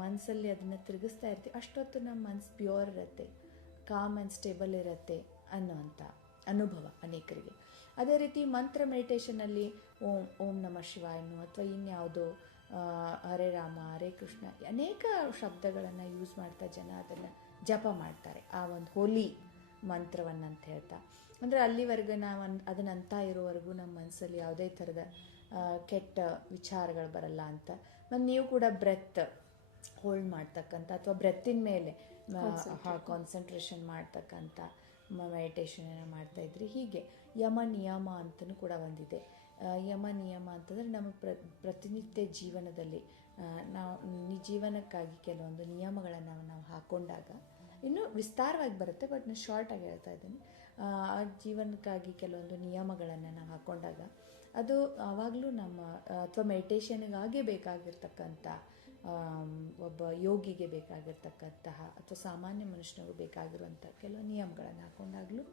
ಮನಸ್ಸಲ್ಲಿ ಅದನ್ನು ತಿರುಗಿಸ್ತಾ ಇರ್ತೀವಿ ಅಷ್ಟೊತ್ತು ನಮ್ಮ ಮನಸ್ಸು ಪ್ಯೂರ್ ಇರುತ್ತೆ, ಕಾಮ್ ಆ್ಯಂಡ್ ಸ್ಟೇಬಲ್ ಇರುತ್ತೆ ಅನ್ನುವಂಥ ಅನುಭವ ಅನೇಕರಿಗೆ. ಅದೇ ರೀತಿ ಮಂತ್ರ ಮೆಡಿಟೇಷನಲ್ಲಿ ಓಂ ನಮಃ ಶಿವಾಯನು ಅಥವಾ ಇನ್ಯಾವುದೋ ಹರೇ ರಾಮ ಹರೇ ಕೃಷ್ಣ ಅನೇಕ ಶಬ್ದಗಳನ್ನು ಯೂಸ್ ಮಾಡ್ತಾ ಜನ ಅದನ್ನು ಜಪ ಮಾಡ್ತಾರೆ, ಆ ಒಂದು ಹೋಲಿ ಮಂತ್ರವನ್ನು ಅಂತ ಹೇಳ್ತಾ. ಅಂದರೆ ಅಲ್ಲಿವರೆಗೂ ನಾವು ಅದನ್ನಂತ ಇರೋವರೆಗೂ ನಮ್ಮ ಮನಸ್ಸಲ್ಲಿ ಯಾವುದೇ ಥರದ ಕೆಟ್ಟ ವಿಚಾರಗಳು ಬರಲ್ಲ ಅಂತ. ಮತ್ತು ನೀವು ಕೂಡ ಬ್ರೆತ್ ಹೋಲ್ಡ್ ಮಾಡ್ತಕ್ಕಂಥ ಅಥವಾ ಬ್ರೆತ್ತಿನ ಮೇಲೆ ಕಾನ್ಸಂಟ್ರೇಷನ್ ಮಾಡ್ತಕ್ಕಂಥ ಮೆಡಿಟೇಷನನ್ನು ಮಾಡ್ತಾಯಿದ್ರಿ. ಹೀಗೆ ಯಮ ನಿಯಮ ಅಂತಲೂ ಕೂಡ ಒಂದಿದೆ. ಯಮ ನಿಯಮ ಅಂತಂದರೆ ನಮ್ಮ ಪ್ರತಿನಿತ್ಯ ಜೀವನದಲ್ಲಿ ನಾವು ಜೀವನಕ್ಕಾಗಿ ಕೆಲವೊಂದು ನಿಯಮಗಳನ್ನು ನಾವು ಹಾಕ್ಕೊಂಡಾಗ ಇನ್ನೂ ವಿಸ್ತಾರವಾಗಿ ಬರುತ್ತೆ, ಬಟ್ ನಾನು ಶಾರ್ಟಾಗಿ ಹೇಳ್ತಾ ಇದ್ದೀನಿ. ಆ ಜೀವನಕ್ಕಾಗಿ ಕೆಲವೊಂದು ನಿಯಮಗಳನ್ನು ನಾವು ಹಾಕ್ಕೊಂಡಾಗ ಅದು ಆವಾಗಲೂ ನಮ್ಮ ಅಥವಾ ಮೆಡಿಟೇಷನ್ಗಾಗೇ ಬೇಕಾಗಿರ್ತಕ್ಕಂಥ ಒಬ್ಬ ಯೋಗಿಗೆ ಬೇಕಾಗಿರ್ತಕ್ಕಂತಹ ಅಥವಾ ಸಾಮಾನ್ಯ ಮನುಷ್ಯನಿಗೂ ಬೇಕಾಗಿರುವಂಥ ಕೆಲವು ನಿಯಮಗಳನ್ನು ಹಾಕ್ಕೊಂಡಾಗಲೂ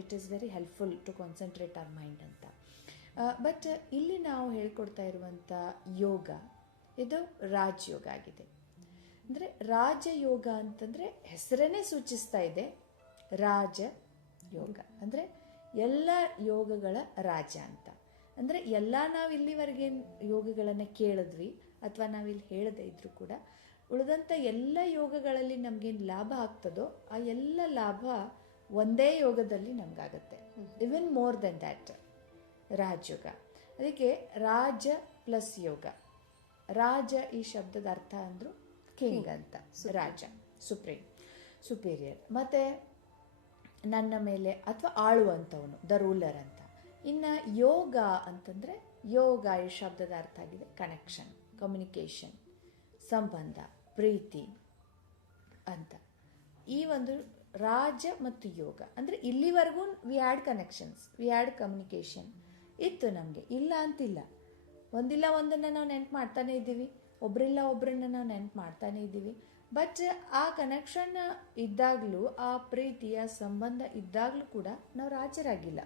it is very helpful to concentrate our mind ಅಂತ. ಬಟ್ ಇಲ್ಲಿ ನಾವು ಹೇಳ್ಕೊಡ್ತಾ ಇರುವಂಥ ಯೋಗ ಇದು ರಾಜಯೋಗ ಆಗಿದೆ. ಅಂದರೆ ರಾಜಯೋಗ ಅಂತಂದರೆ ಹೆಸರನ್ನೇ ಸೂಚಿಸ್ತಾ ಇದೆ, ರಾಜ ಯೋಗ ಅಂದರೆ ಎಲ್ಲ ಯೋಗಗಳ ರಾಜ ಅಂತ. ಅಂದರೆ ಎಲ್ಲ ನಾವು ಇಲ್ಲಿವರೆಗೆ ಯೋಗಗಳನ್ನು ಕೇಳಿದ್ವಿ ಅಥವಾ ನಾವಿಲ್ಲಿ ಹೇಳದೇ ಇದ್ರೂ ಕೂಡ ಉಳಿದಂಥ ಎಲ್ಲ ಯೋಗಗಳಲ್ಲಿ ನಮಗೇನು ಲಾಭ ಆಗ್ತದೋ ಆ ಎಲ್ಲ ಲಾಭ ಒಂದೇ ಯೋಗದಲ್ಲಿ ನಮಗಾಗತ್ತೆ, ಇವನ್ ಮೋರ್ ದೆನ್ ದ್ಯಾಟ್ ರಾಜಯೋಗ. ಅದಕ್ಕೆ ರಾಜ ಪ್ಲಸ್ ಯೋಗ. ರಾಜ ಈ ಶಬ್ದದ ಅರ್ಥ ಅಂದರು ಕಿಂಗ್ ಅಂತ, ರಾಜ ಸುಪ್ರೀಂ ಸುಪೀರಿಯರ್, ಮತ್ತು ನನ್ನ ಮೇಲೆ ಅಥವಾ ಆಳುವಂಥವನು ದ ರೂಲರ್ ಅಂತ. ಇನ್ನು ಯೋಗ ಅಂತಂದರೆ ಯೋಗ ಈ ಶಬ್ದದ ಅರ್ಥ ಆಗಿದೆ ಕನೆಕ್ಷನ್, ಕಮ್ಯುನಿಕೇಷನ್, ಸಂಬಂಧ, ಪ್ರೀತಿ ಅಂತ. ಈ ಒಂದು ರಾಜ ಮತ್ತು ಯೋಗ ಅಂದರೆ ಇಲ್ಲಿವರೆಗೂ we had connections, we had communication ಇತ್ತು ನಮಗೆ, ಇಲ್ಲ ಅಂತಿಲ್ಲ. ಒಂದಿಲ್ಲ ಒಂದನ್ನು ನಾವು ನೆನ್ಪು ಮಾಡ್ತಾನೇ ಇದ್ದೀವಿ, ಒಬ್ಬರಿಲ್ಲ ಒಬ್ಬರನ್ನ ನಾವು ನೆನ್ಪು ಮಾಡ್ತಾನೇ ಇದ್ದೀವಿ. ಬಟ್ ಆ ಕನೆಕ್ಷನ್ ಇದ್ದಾಗಲೂ, ಆ ಪ್ರೀತಿಯ ಸಂಬಂಧ ಇದ್ದಾಗಲೂ ಕೂಡ ನಾವು ರಾಜರಾಗಿಲ್ಲ.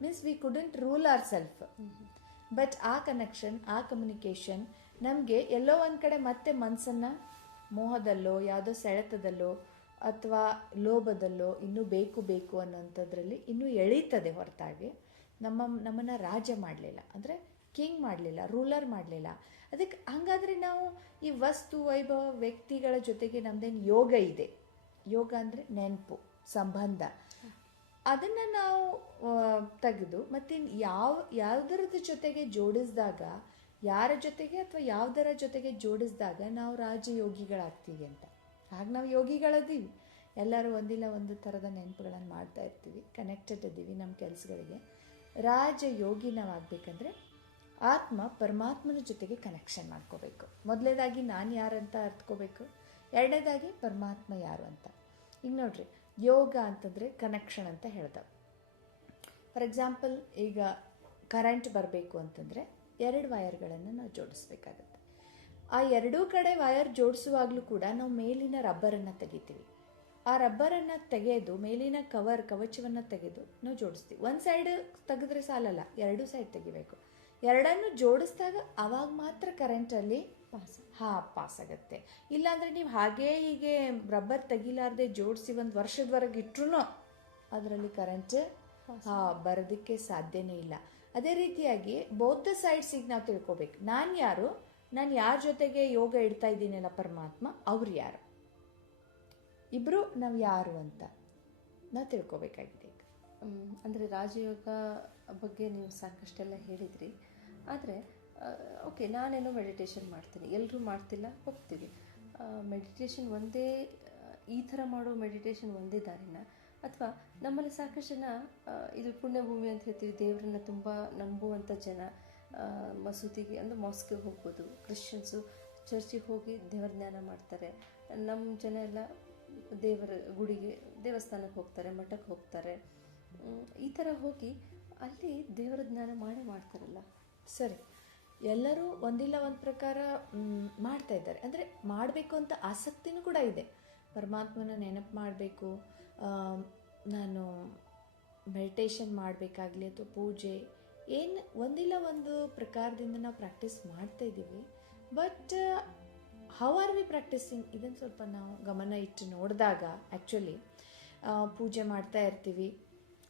Means we couldn't rule our self. But ಆ ಕನೆಕ್ಷನ್, ಆ ಕಮ್ಯುನಿಕೇಷನ್ ನಮಗೆ ಎಲ್ಲೋ ಒಂದು ಕಡೆ ಮತ್ತೆ ಮನಸ್ಸನ್ನು ಮೋಹದಲ್ಲೋ ಯಾವುದೋ ಸೆಳೆತದಲ್ಲೋ ಅಥವಾ ಲೋಭದಲ್ಲೋ ಇನ್ನೂ ಬೇಕು ಬೇಕು ಅನ್ನೋಂಥದ್ರಲ್ಲಿ ಇನ್ನೂ ಎಳೀತದೆ ಹೊರತಾಗಿ ನಮ್ಮನ್ನು ರಾಜ ಮಾಡಲಿಲ್ಲ, ಅಂದರೆ ಕಿಂಗ್ ಮಾಡಲಿಲ್ಲ, ರೂಲರ್ ಮಾಡಲಿಲ್ಲ. ಅದಕ್ಕೆ ಹಾಗಾದರೆ ನಾವು ಈ ವಸ್ತು ವೈಭವ ವ್ಯಕ್ತಿಗಳ ಜೊತೆಗೆ ನಮ್ಮದೇನು ಯೋಗ ಇದೆ, ಯೋಗ ಅಂದರೆ ನೆನಪು, ಸಂಬಂಧ, ಅದನ್ನು ನಾವು ತೆಗೆದು ಮತ್ತು ಯಾವುದರದ ಜೊತೆಗೆ ಜೋಡಿಸಿದಾಗ, ಯಾರ ಜೊತೆಗೆ ಅಥವಾ ಯಾವುದರ ಜೊತೆಗೆ ಜೋಡಿಸಿದಾಗ ನಾವು ರಾಜಯೋಗಿಗಳಾಗ್ತೀವಿ ಅಂತ. ಹಾಗೆ ನಾವು ಯೋಗಿಗಳದೀವಿ, ಎಲ್ಲರೂ ಒಂದಿಲ್ಲ ಒಂದು ಥರದ ನೆನಪುಗಳನ್ನು ಮಾಡ್ತಾ ಇರ್ತೀವಿ, ಕನೆಕ್ಟೆಡ್ ಇದ್ದೀವಿ ನಮ್ಮ ಕೆಲಸಗಳಿಗೆ. ರಾಜಯೋಗಿ ನಾವಾಗಬೇಕಂದ್ರೆ ಆತ್ಮ ಪರಮಾತ್ಮನ ಜೊತೆಗೆ ಕನೆಕ್ಷನ್ ಮಾಡ್ಕೋಬೇಕು. ಮೊದಲನೇದಾಗಿ ನಾನು ಯಾರಂತ ಅರ್ಥಕೋಬೇಕು, ಎರಡನೇದಾಗಿ ಪರಮಾತ್ಮ ಯಾರು ಅಂತ. ಈಗ ನೋಡ್ರಿ, ಯೋಗ ಅಂತಂದರೆ ಕನೆಕ್ಷನ್ ಅಂತ ಹೇಳ್ದವು. ಫಾರ್ ಎಕ್ಸಾಂಪಲ್, ಈಗ ಕರೆಂಟ್ ಬರಬೇಕು ಅಂತಂದರೆ 2 ವಯರ್ಗಳನ್ನು ನಾವು ಜೋಡಿಸ್ಬೇಕಾಗತ್ತೆ. ಆ ಎರಡೂ ಕಡೆ ವಯರ್ ಜೋಡಿಸುವಾಗಲೂ ಕೂಡ ನಾವು ಮೇಲಿನ ರಬ್ಬರನ್ನು ತೆಗಿತೀವಿ. ಆ ರಬ್ಬರನ್ನು ತೆಗೆದು ಮೇಲಿನ ಕವಚವನ್ನು ತೆಗೆದು ನಾವು ಜೋಡಿಸ್ತೀವಿ. ಒಂದು ಸೈಡ್ ತೆಗೆದ್ರೆ ಸಾಲಲ್ಲ, 2 ಸೈಡ್ ತೆಗಿಬೇಕು. ಎರಡನ್ನು ಜೋಡಿಸಿದಾಗ ಅವಾಗ ಮಾತ್ರ ಕರೆಂಟಲ್ಲಿ ಪಾಸ್ ಆಗುತ್ತೆ. ಇಲ್ಲಾಂದರೆ ನೀವು ಹಾಗೇ ಹೀಗೆ ರಬ್ಬರ್ ತೆಗಿಲಾರ್ದೆ ಜೋಡಿಸಿ ಒಂದು ವರ್ಷದವರೆಗೆ ಇಟ್ಟರು ಅದರಲ್ಲಿ ಕರೆಂಟ್ ಬರೋದಕ್ಕೆ ಸಾಧ್ಯನೇ ಇಲ್ಲ. ಅದೇ ರೀತಿಯಾಗಿ ಬೌದ್ಧ ಸೈಡ್ಸಿಗೆ ನಾವು ತಿಳ್ಕೊಬೇಕು, ನಾನು ಯಾರು, ನಾನು ಯಾರ ಜೊತೆಗೆ ಯೋಗ ಇಡ್ತಾ ಇದ್ದೀನಲ್ಲ ಪರಮಾತ್ಮ, ಅವ್ರು ಯಾರು, ಇಬ್ಬರು ನಾವು ಯಾರು ಅಂತ ನಾವು ತಿಳ್ಕೊಬೇಕಾಗಿದೆ. ಅಂದರೆ ರಾಜಯೋಗ ಬಗ್ಗೆ ನೀವು ಸಾಕಷ್ಟೆಲ್ಲ ಹೇಳಿದ್ರಿ. ಆದರೆ ಓಕೆ, ನಾನೇನೋ ಮೆಡಿಟೇಷನ್ ಮಾಡ್ತೀನಿ, ಎಲ್ಲರೂ ಮಾಡ್ತಿಲ್ಲ, ಹೋಗ್ತೀವಿ. ಮೆಡಿಟೇಷನ್ ಒಂದೇ, ಈ ಥರ ಮಾಡೋ ಮೆಡಿಟೇಷನ್ ಒಂದೇ ದಾರಿನ, ಅಥವಾ ನಮ್ಮಲ್ಲಿ ಸಾಕಷ್ಟು ಜನ ಇದು ಪುಣ್ಯಭೂಮಿ ಅಂತ ಹೇಳ್ತೀವಿ, ದೇವರನ್ನ ತುಂಬ ನಂಬುವಂಥ ಜನ ಮಸೂದಿಗೆ ಅಂದರೆ ಮಾಸ್ಕ್ಗೆ ಹೋಗ್ಬೋದು, ಕ್ರಿಶ್ಚಿಯನ್ಸು ಚರ್ಚಿಗೆ ಹೋಗಿ ದೇವರ ಜ್ಞಾನ ಮಾಡ್ತಾರೆ. ನಮ್ಮ ಜನ ಎಲ್ಲ ದೇವರ ಗುಡಿಗೆ, ದೇವಸ್ಥಾನಕ್ಕೆ ಹೋಗ್ತಾರೆ, ಮಠಕ್ಕೆ ಹೋಗ್ತಾರೆ. ಈ ಥರ ಹೋಗಿ ಅಲ್ಲಿ ದೇವರ ಜ್ಞಾನ ಮಾಡ್ತಾರಲ್ಲ. ಸರಿ, ಎಲ್ಲರೂ ಒಂದಿಲ್ಲ ಒಂದು ಪ್ರಕಾರ ಮಾಡ್ತಾ ಇದ್ದಾರೆ. ಅಂದರೆ ಮಾಡಬೇಕು ಅಂತ ಆಸಕ್ತಿನೂ ಕೂಡ ಇದೆ. ಪರಮಾತ್ಮನ ನೆನಪು ಮಾಡಬೇಕು, ನಾನು ಮೆಡಿಟೇಷನ್ ಮಾಡಬೇಕಾಗಲಿ ಅಥವಾ ಪೂಜೆ, ಏನು ಒಂದಿಲ್ಲ ಒಂದು ಪ್ರಕಾರದಿಂದ ನಾವು ಪ್ರಾಕ್ಟೀಸ್ ಮಾಡ್ತಾ ಇದ್ದೀವಿ. But how are we practising ಇದನ್ನು ಸ್ವಲ್ಪ ನಾವು ಗಮನ ಇಟ್ಟು ನೋಡಿದಾಗ ಆ್ಯಕ್ಚುಲಿ ಪೂಜೆ ಮಾಡ್ತಾ ಇರ್ತೀವಿ,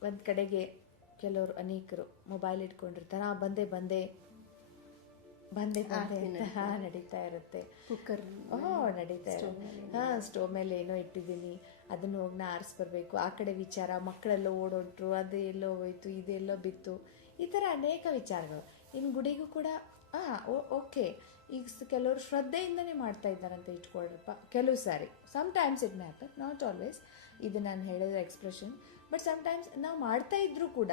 ಒಂದು ಕಡೆಗೆ ಕೆಲವರು ಅನೇಕರು ಮೊಬೈಲ್ ಇಟ್ಕೊಂಡಿರ್ತಾರೆ, ಬಂದೆ ಬಂದೆ ಬಂದೆ ಬಂದೆ ಅಂತ ನಡೀತಾ ಇರುತ್ತೆ. ಕುಕ್ಕರ್ ನಡೀತಾ ಇರುತ್ತೆ. ಸ್ಟೋವ್ ಮೇಲೆ ಏನೋ ಇಟ್ಟಿದ್ದೀನಿ, ಅದನ್ನು ಹೋಗಿ ನಾ ಆರಿಸ್ಬರ್ಬೇಕು, ಆ ಕಡೆ ವಿಚಾರ, ಮಕ್ಕಳೆಲ್ಲೋ ಓಡೋಟ್ರು, ಅದು ಎಲ್ಲೋ ಹೋಯ್ತು, ಇದೆಲ್ಲೋ ಬಿತ್ತು, ಈ ಥರ ಅನೇಕ ವಿಚಾರಗಳು. ಇನ್ನು ಗುಡಿಗೂ ಕೂಡ ಓಕೆ, ಈಗ ಕೆಲವರು ಶ್ರದ್ಧೆಯಿಂದನೇ ಮಾಡ್ತಾ ಇದ್ದಾರಂತ ಇಟ್ಕೊಳ್ರಪ್ಪ. ಕೆಲವು ಸಾರಿ sometimes it may happen, not always, ಇದು ನಾನು ಹೇಳಿದ ಎಕ್ಸ್ಪ್ರೆಷನ್. ಬಟ್ ಸಮ್ಟೈಮ್ಸ್ ನಾವು ಮಾಡ್ತಾ ಇದ್ರೂ ಕೂಡ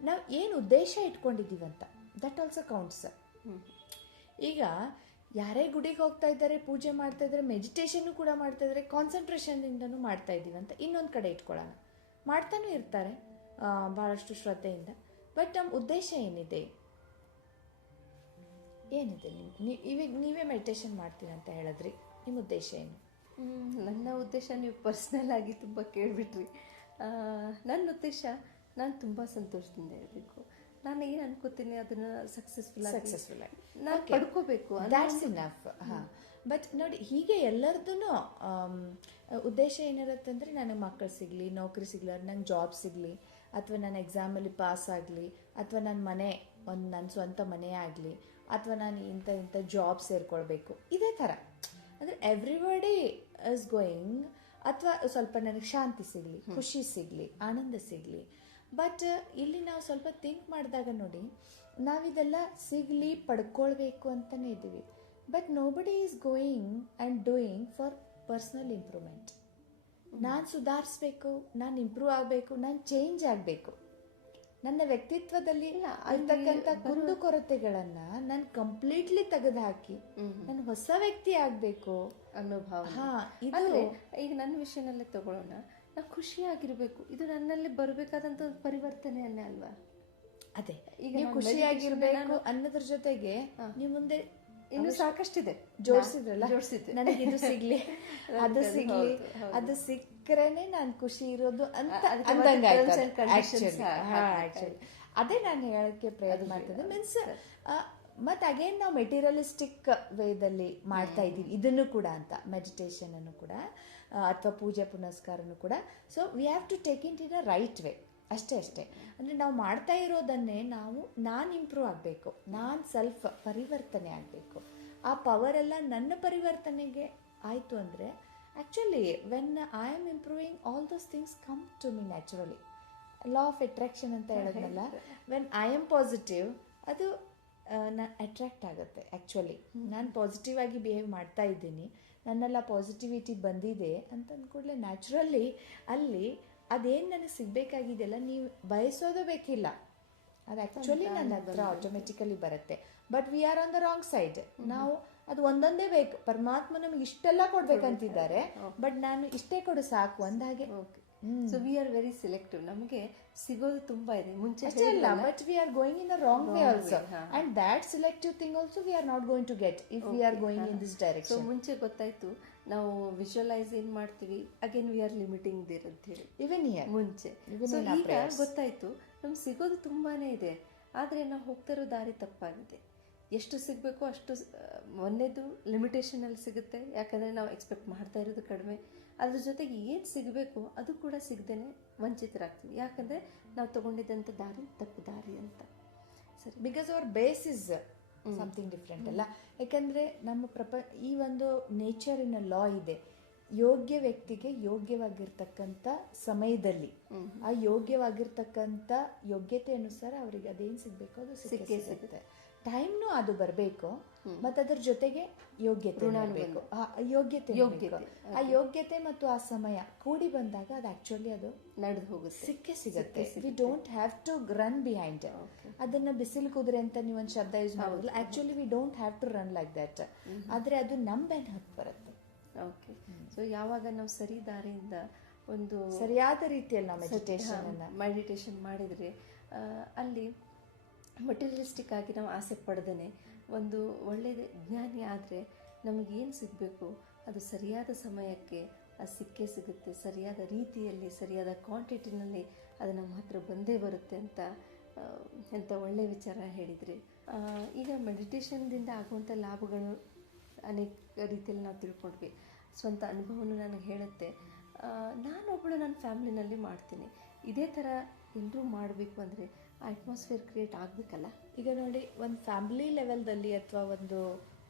ನಾವು ಏನು ಉದ್ದೇಶ ಇಟ್ಕೊಂಡಿದ್ದೀವಂತ, ದಟ್ ಆಲ್ಸೋ ಕೌಂಟ್ಸ್. ಈಗ ಯಾರೇ ಗುಡಿಗೆ ಹೋಗ್ತಾ ಇದ್ದಾರೆ, ಪೂಜೆ ಮಾಡ್ತಾ ಇದ್ದಾರೆ, ಮೆಡಿಟೇಷನ್ನು ಕೂಡ ಮಾಡ್ತಾ ಇದ್ದಾರೆ, ಕಾನ್ಸಂಟ್ರೇಷನ್ನಿಂದನೂ ಮಾಡ್ತಾ ಇದ್ದೀವಿ ಅಂತ ಇನ್ನೊಂದು ಕಡೆ ಇಟ್ಕೊಳ್ಳೋಣ. ಮಾಡ್ತಾನೂ ಇರ್ತಾರೆ ಭಾಳಷ್ಟು ಶ್ರದ್ಧೆಯಿಂದ. ಬಟ್ ನಮ್ಮ ಉದ್ದೇಶ ಏನಿದೆ ಇವಾಗ ನೀವೇ ಮೆಡಿಟೇಷನ್ ಮಾಡ್ತೀನಿ ಅಂತ ಹೇಳಿದ್ರಿ, ನಿಮ್ಮ ಉದ್ದೇಶ ಏನು? ನನ್ನ ಉದ್ದೇಶ ನೀವು ಪರ್ಸ್ನಲ್ ಆಗಿ ತುಂಬ ಕೇಳಿಬಿಟ್ರಿ. ನನ್ನ ಉದ್ದೇಶ ನಾನು ತುಂಬ ಸಂತೋಷದಿಂದ ಇರಬೇಕು. ನಾನು ಏನು ಅನ್ಕೋತೀನಿ ಅದನ್ನು ಸಕ್ಸಸ್ಫುಲ್ ಆಗಿ ನಾನು ಪಡ್ಕೋಬೇಕು. That's enough. ಹಾಂ, ಬಟ್ ನೋಡಿ, ಹೀಗೆ ಎಲ್ಲರದೂ ಉದ್ದೇಶ ಏನಿರುತ್ತೆ ಅಂದರೆ, ನನಗೆ ಮಕ್ಕಳು ಸಿಗಲಿ, ನೌಕರಿ ಸಿಗಲಿ, ನಂಗೆ ಜಾಬ್ ಸಿಗಲಿ, ಅಥವಾ ನಾನು ಎಕ್ಸಾಮಲ್ಲಿ ಪಾಸ್ ಆಗಲಿ, ಅಥವಾ ನನ್ನ ಮನೆ ನನ್ನ ಸ್ವಂತ ಮನೆ ಆಗಲಿ, ಅಥವಾ ನಾನು ಇಂಥ ಜಾಬ್ ಸೇರ್ಕೊಳ್ಬೇಕು, ಇದೇ ಥರ. ಅಂದರೆ ಎವ್ರಿಬಡಿ ಇಸ್ ಗೋಯಿಂಗ್, ಅಥವಾ ಸ್ವಲ್ಪ ನನಗೆ ಶಾಂತಿ ಸಿಗಲಿ, ಖುಷಿ ಸಿಗಲಿ, ಆನಂದ ಸಿಗಲಿ. ಬಟ್ ಇಲ್ಲಿ ನಾವು ಸ್ವಲ್ಪ ಥಿಂಕ್ ಮಾಡಿದಾಗ ನೋಡಿ, ನಾವಿದೆಲ್ಲ ಸಿಗಲಿ, ಪಡ್ಕೊಳ್ಬೇಕು ಅಂತಲೇ ಇದ್ದೀವಿ. But nobody is going and doing for personal improvement. ನಾನು ಸುಧಾರಿಸ್ಬೇಕು, ನಾನು ಇಂಪ್ರೂವ್ ಆಗಬೇಕು, ನಾನು ಚೇಂಜ್ ಆಗಬೇಕು. ನನ್ನ ವ್ಯಕ್ತಿತ್ವದಲ್ಲಿ ಅಂತಕ್ಕಂಥ ಕುಂದುಕೊರತೆಗಳನ್ನು ನಾನು ಕಂಪ್ಲೀಟ್ಲಿ ತೆಗೆದುಹಾಕಿ ನಾನು ಹೊಸ ವ್ಯಕ್ತಿ ಆಗಬೇಕು ಅನ್ನೋ ಭಾವ. ಇದು ಈಗ ನನ್ನ ವಿಷಯನಲ್ಲೇ ತಗೊಳ್ಳೋಣ. ನಾವು ಖುಷಿಯಾಗಿರ್ಬೇಕು, ಇದು ನನ್ನಲ್ಲಿ ಬರಬೇಕಾದಂಥ ಒಂದು ಪರಿವರ್ತನೆಯನ್ನೇ ಅಲ್ವಾ? ಅದೇ, ಈಗ ನೀವು ಖುಷಿಯಾಗಿರ್ಬೇಕು ಅನ್ನೋದ್ರ ಜೊತೆಗೆ ನೀವು ಮುಂದೆ ಇನ್ನು ಸಾಕಷ್ಟಿದೆ ಜೋಡಿಸಿದ್ರಲ್ಲ, ನನಗೆ ಇದು ಸಿಗ್ಲಿ, ಅದು ಸಿಗ್ಲಿ, ಅದು ಸಿಕ್ಕರೇನೆ ನಾನು ಖುಷಿ ಇರೋದು ಅಂತ ಅಂದಂಗೆ ಆಕ್ಚುಲಿ ಅದೇ ನಾನು ಹೇಳಕ್ಕೆ ಪ್ರಯತ್ನ ಮಾಡ್ತಿದ್ದೆ. ಮೀನ್ಸ್ ಮತ್ತು ಅಗೇನ್ ನಾವು ಮೆಟೀರಿಯಲಿಸ್ಟಿಕ್ ವೇದಲ್ಲಿ ಮಾಡ್ತಾ ಇದ್ದೀವಿ ಇದನ್ನು ಕೂಡ ಅಂತ, ಮೆಡಿಟೇಷನ್ ಅನ್ನು ಕೂಡ ಅಥವಾ ಪೂಜೆ ಪುನಸ್ಕಾರನು ಕೂಡ. So we have to take it in a right way. ಅಷ್ಟೇ ಅಂದರೆ ನಾವು ಮಾಡ್ತಾ ಇರೋದನ್ನೇ ನಾನು ಇಂಪ್ರೂವ್ ಆಗಬೇಕು, ನಾನು ಸೆಲ್ಫ್ ಪರಿವರ್ತನೆ ಆಗಬೇಕು. ಆ ಪವರೆಲ್ಲ ನನ್ನ ಪರಿವರ್ತನೆಗೆ ಆಯಿತು ಅಂದರೆ actually when I am improving, all those things come to me naturally. Law of attraction ಅಂತ ಹೇಳೋದಲ್ಲ, ವೆನ್ ಐ ಆಮ್ ಪಾಸಿಟಿವ್, ಅದು ನಾನು ಅಟ್ರಾಕ್ಟ್ ಆಗುತ್ತೆ. ಆ್ಯಕ್ಚುಲಿ ನಾನು ಪಾಸಿಟಿವ್ ಆಗಿ ಬಿಹೇವ್ ಮಾಡ್ತಾ ಇದ್ದೀನಿ, ನನ್ನೆಲ್ಲ ಪಾಸಿಟಿವಿಟಿ ಬಂದಿದೆ ಅಂತ ಅಂದ್ಕೂಡಲೇ ನ್ಯಾಚುರಲಿ ಅಲ್ಲಿ ಅದೇನು ನನಗೆ ಸಿಗಬೇಕಾಗಿದೆಯಲ್ಲ, ನೀವು ಬಯಸೋದು ಬೇಕಿಲ್ಲ, ಅದು ಆ್ಯಕ್ಚುಲಿ ನನ್ನ ಹತ್ರ ಆಟೋಮೆಟಿಕಲಿ ಬರುತ್ತೆ. But we R on the wrong side. ನಾವು ಅದು ಒಂದೊಂದೇ ಬೇಕು, ಪರಮಾತ್ಮ ನಮಗೆ ಇಷ್ಟೆಲ್ಲ ಕೊಡ್ಬೇಕಂತಿದ್ದಾರೆ, ಬಟ್ ನಾನು ಇಷ್ಟೇ ಕೊಡು ಸಾಕು ಅಂದಾಗೆ. So we are very selective. ನಮಗೆ ಸಿಗೋದು ತುಂಬಾ ಇದೆ ಮುಂಚೆ ಅಷ್ಟೇ ಅಲ್ಲ, but we are going in a wrong way also, and that selective thing also we are not going to get if we are going in this direction. So ಮುಂಚೆ ಗೊತ್ತಾಯ್ತು, ನಾವು ವಿಜುವಲೈಸ್ ಏನು ಮಾಡ್ತೀವಿ, again we are limiting there ಅಂತ ಹೇಳಿ ಇವನ್ here ಮುಂಚೆ. So ಈಗ ಗೊತ್ತಾಯ್ತು ನಮ್ಗೆ ಸಿಗೋದು ತುಂಬಾನೇ ಇದೆ, ಆದರೆ ನಾವು ಹೋಗ್ತಾ ಇರೋ ದಾರಿ ತಪ್ಪಾಗಿದೆ. ಎಷ್ಟು ಸಿಗಬೇಕು ಅಷ್ಟು ಒಂದೇದು ಲಿಮಿಟೇಷನಲ್ಲಿ ಸಿಗುತ್ತೆ, ಯಾಕಂದರೆ ನಾವು ಎಕ್ಸ್ಪೆಕ್ಟ್ ಮಾಡ್ತಾ ಇರೋದು ಕಡಿಮೆ. ಅದ್ರ ಜೊತೆಗೆ ಏನು ಸಿಗಬೇಕು ಅದು ಕೂಡ ಸಿಗದೇನೆ ವಂಚಿತರಾಗ್ತೀವಿ, ಯಾಕಂದರೆ ನಾವು ತೊಗೊಂಡಿದ್ದಂಥ ದಾರಿ ತಪ್ಪು ದಾರಿ ಅಂತ. ಸರಿ, because our base is something different ಅಲ್ಲ. ಯಾಕಂದರೆ ನಮ್ಮ ಈ ಒಂದು ನೇಚರಿನ ಲಾ ಇದೆ, ಯೋಗ್ಯ ವ್ಯಕ್ತಿಗೆ ಯೋಗ್ಯವಾಗಿರ್ತಕ್ಕಂಥ ಸಮಯದಲ್ಲಿ ಆ ಯೋಗ್ಯವಾಗಿರ್ತಕ್ಕಂಥ ಯೋಗ್ಯತೆ ಅನುಸಾರ ಅವರಿಗೆ ಅದೇನು ಸಿಗಬೇಕು ಅದು ಸಿಕ್ಕೇ ಸಿಗುತ್ತೆ. ಟೈಮ್ನು ಅದು ಬರಬೇಕು, ಮತ್ತು ಅದರ ಜೊತೆಗೆ ಯೋಗ್ಯತೆ ಬರಬೇಕು. ಆ ಯೋಗ್ಯತೆ ಮತ್ತು ಆ ಸಮಯ ಕೂಡಿ ಬಂದಾಗ ಅದು ಆಕ್ಚುಲಿ ಅದು ನಡೆದು ಹೋಗುತ್ತೆ, ಸಿಕ್ಕೇ ಸಿಗುತ್ತೆ. We don't have to run behind. ಅದನ್ನ ಬಿಸಿಲು ಕುದುರೆ ಅಂತ ನೀವೊಂದು ಶಬ್ದ ಯೂಸ್ ಮಾಡೋದಿಲ್ಲ. Actually we don't have to run like that. ಆದರೆ ಅದು ನಮ್ಮ ಬೆನ್ ಹತ್ತು ಬರುತ್ತೆ. ಓಕೆ, ಸೊ ಯಾವಾಗ ನಾವು ಸರಿ ದಾರಿಯಿಂದ ಒಂದು ಸರಿಯಾದ ರೀತಿಯಲ್ಲಿ ನಾವು ಮೆಡಿಟೇಷನ್ ಮಾಡಿದರೆ ಅಲ್ಲಿ ಮಟೀರಿಯಲಿಸ್ಟಿಕ್ ಆಗಿ ನಾವು ಆಸೆ ಪಡೆದೇ ಒಂದು ಒಳ್ಳೆಯ ಜ್ಞಾನಿ ಆದರೆ ನಮಗೇನು ಸಿಗಬೇಕು ಅದು ಸರಿಯಾದ ಸಮಯಕ್ಕೆ ಅದು ಸಿಕ್ಕೇ ಸಿಗುತ್ತೆ, ಸರಿಯಾದ ರೀತಿಯಲ್ಲಿ ಸರಿಯಾದ ಕ್ವಾಂಟಿಟಿನಲ್ಲಿ ಅದು ನಮ್ಮ ಹತ್ರ ಬಂದೇ ಬರುತ್ತೆ ಅಂತ ಎಂಥ ಒಳ್ಳೆಯ ವಿಚಾರ ಹೇಳಿದ್ರಿ. ಈಗ ಮೆಡಿಟೇಷನ್ದಿಂದ ಆಗುವಂಥ ಲಾಭಗಳು ಅನೇಕ ರೀತಿಯಲ್ಲಿ ನಾವು ತಿಳ್ಕೊಂಡ್ವಿ. ಸ್ವಂತ ಅನುಭವನೂ ನನಗೆ ಹೇಳುತ್ತೆ. ನಾನೊಬ್ಬಳು ನನ್ನ ಫ್ಯಾಮ್ಲಿನಲ್ಲಿ ಮಾಡ್ತೀನಿ, ಇದೇ ಥರ ಎಲ್ಲರೂ ಮಾಡಬೇಕು ಅಂದರೆ ಆ ಅಟ್ಮಾಸ್ಫಿಯರ್ ಕ್ರಿಯೇಟ್ ಆಗಬೇಕಲ್ಲ. ಈಗ ನೋಡಿ, ಒಂದು ಫ್ಯಾಮಿಲಿ ಲೆವೆಲ್ದಲ್ಲಿ ಅಥವಾ ಒಂದು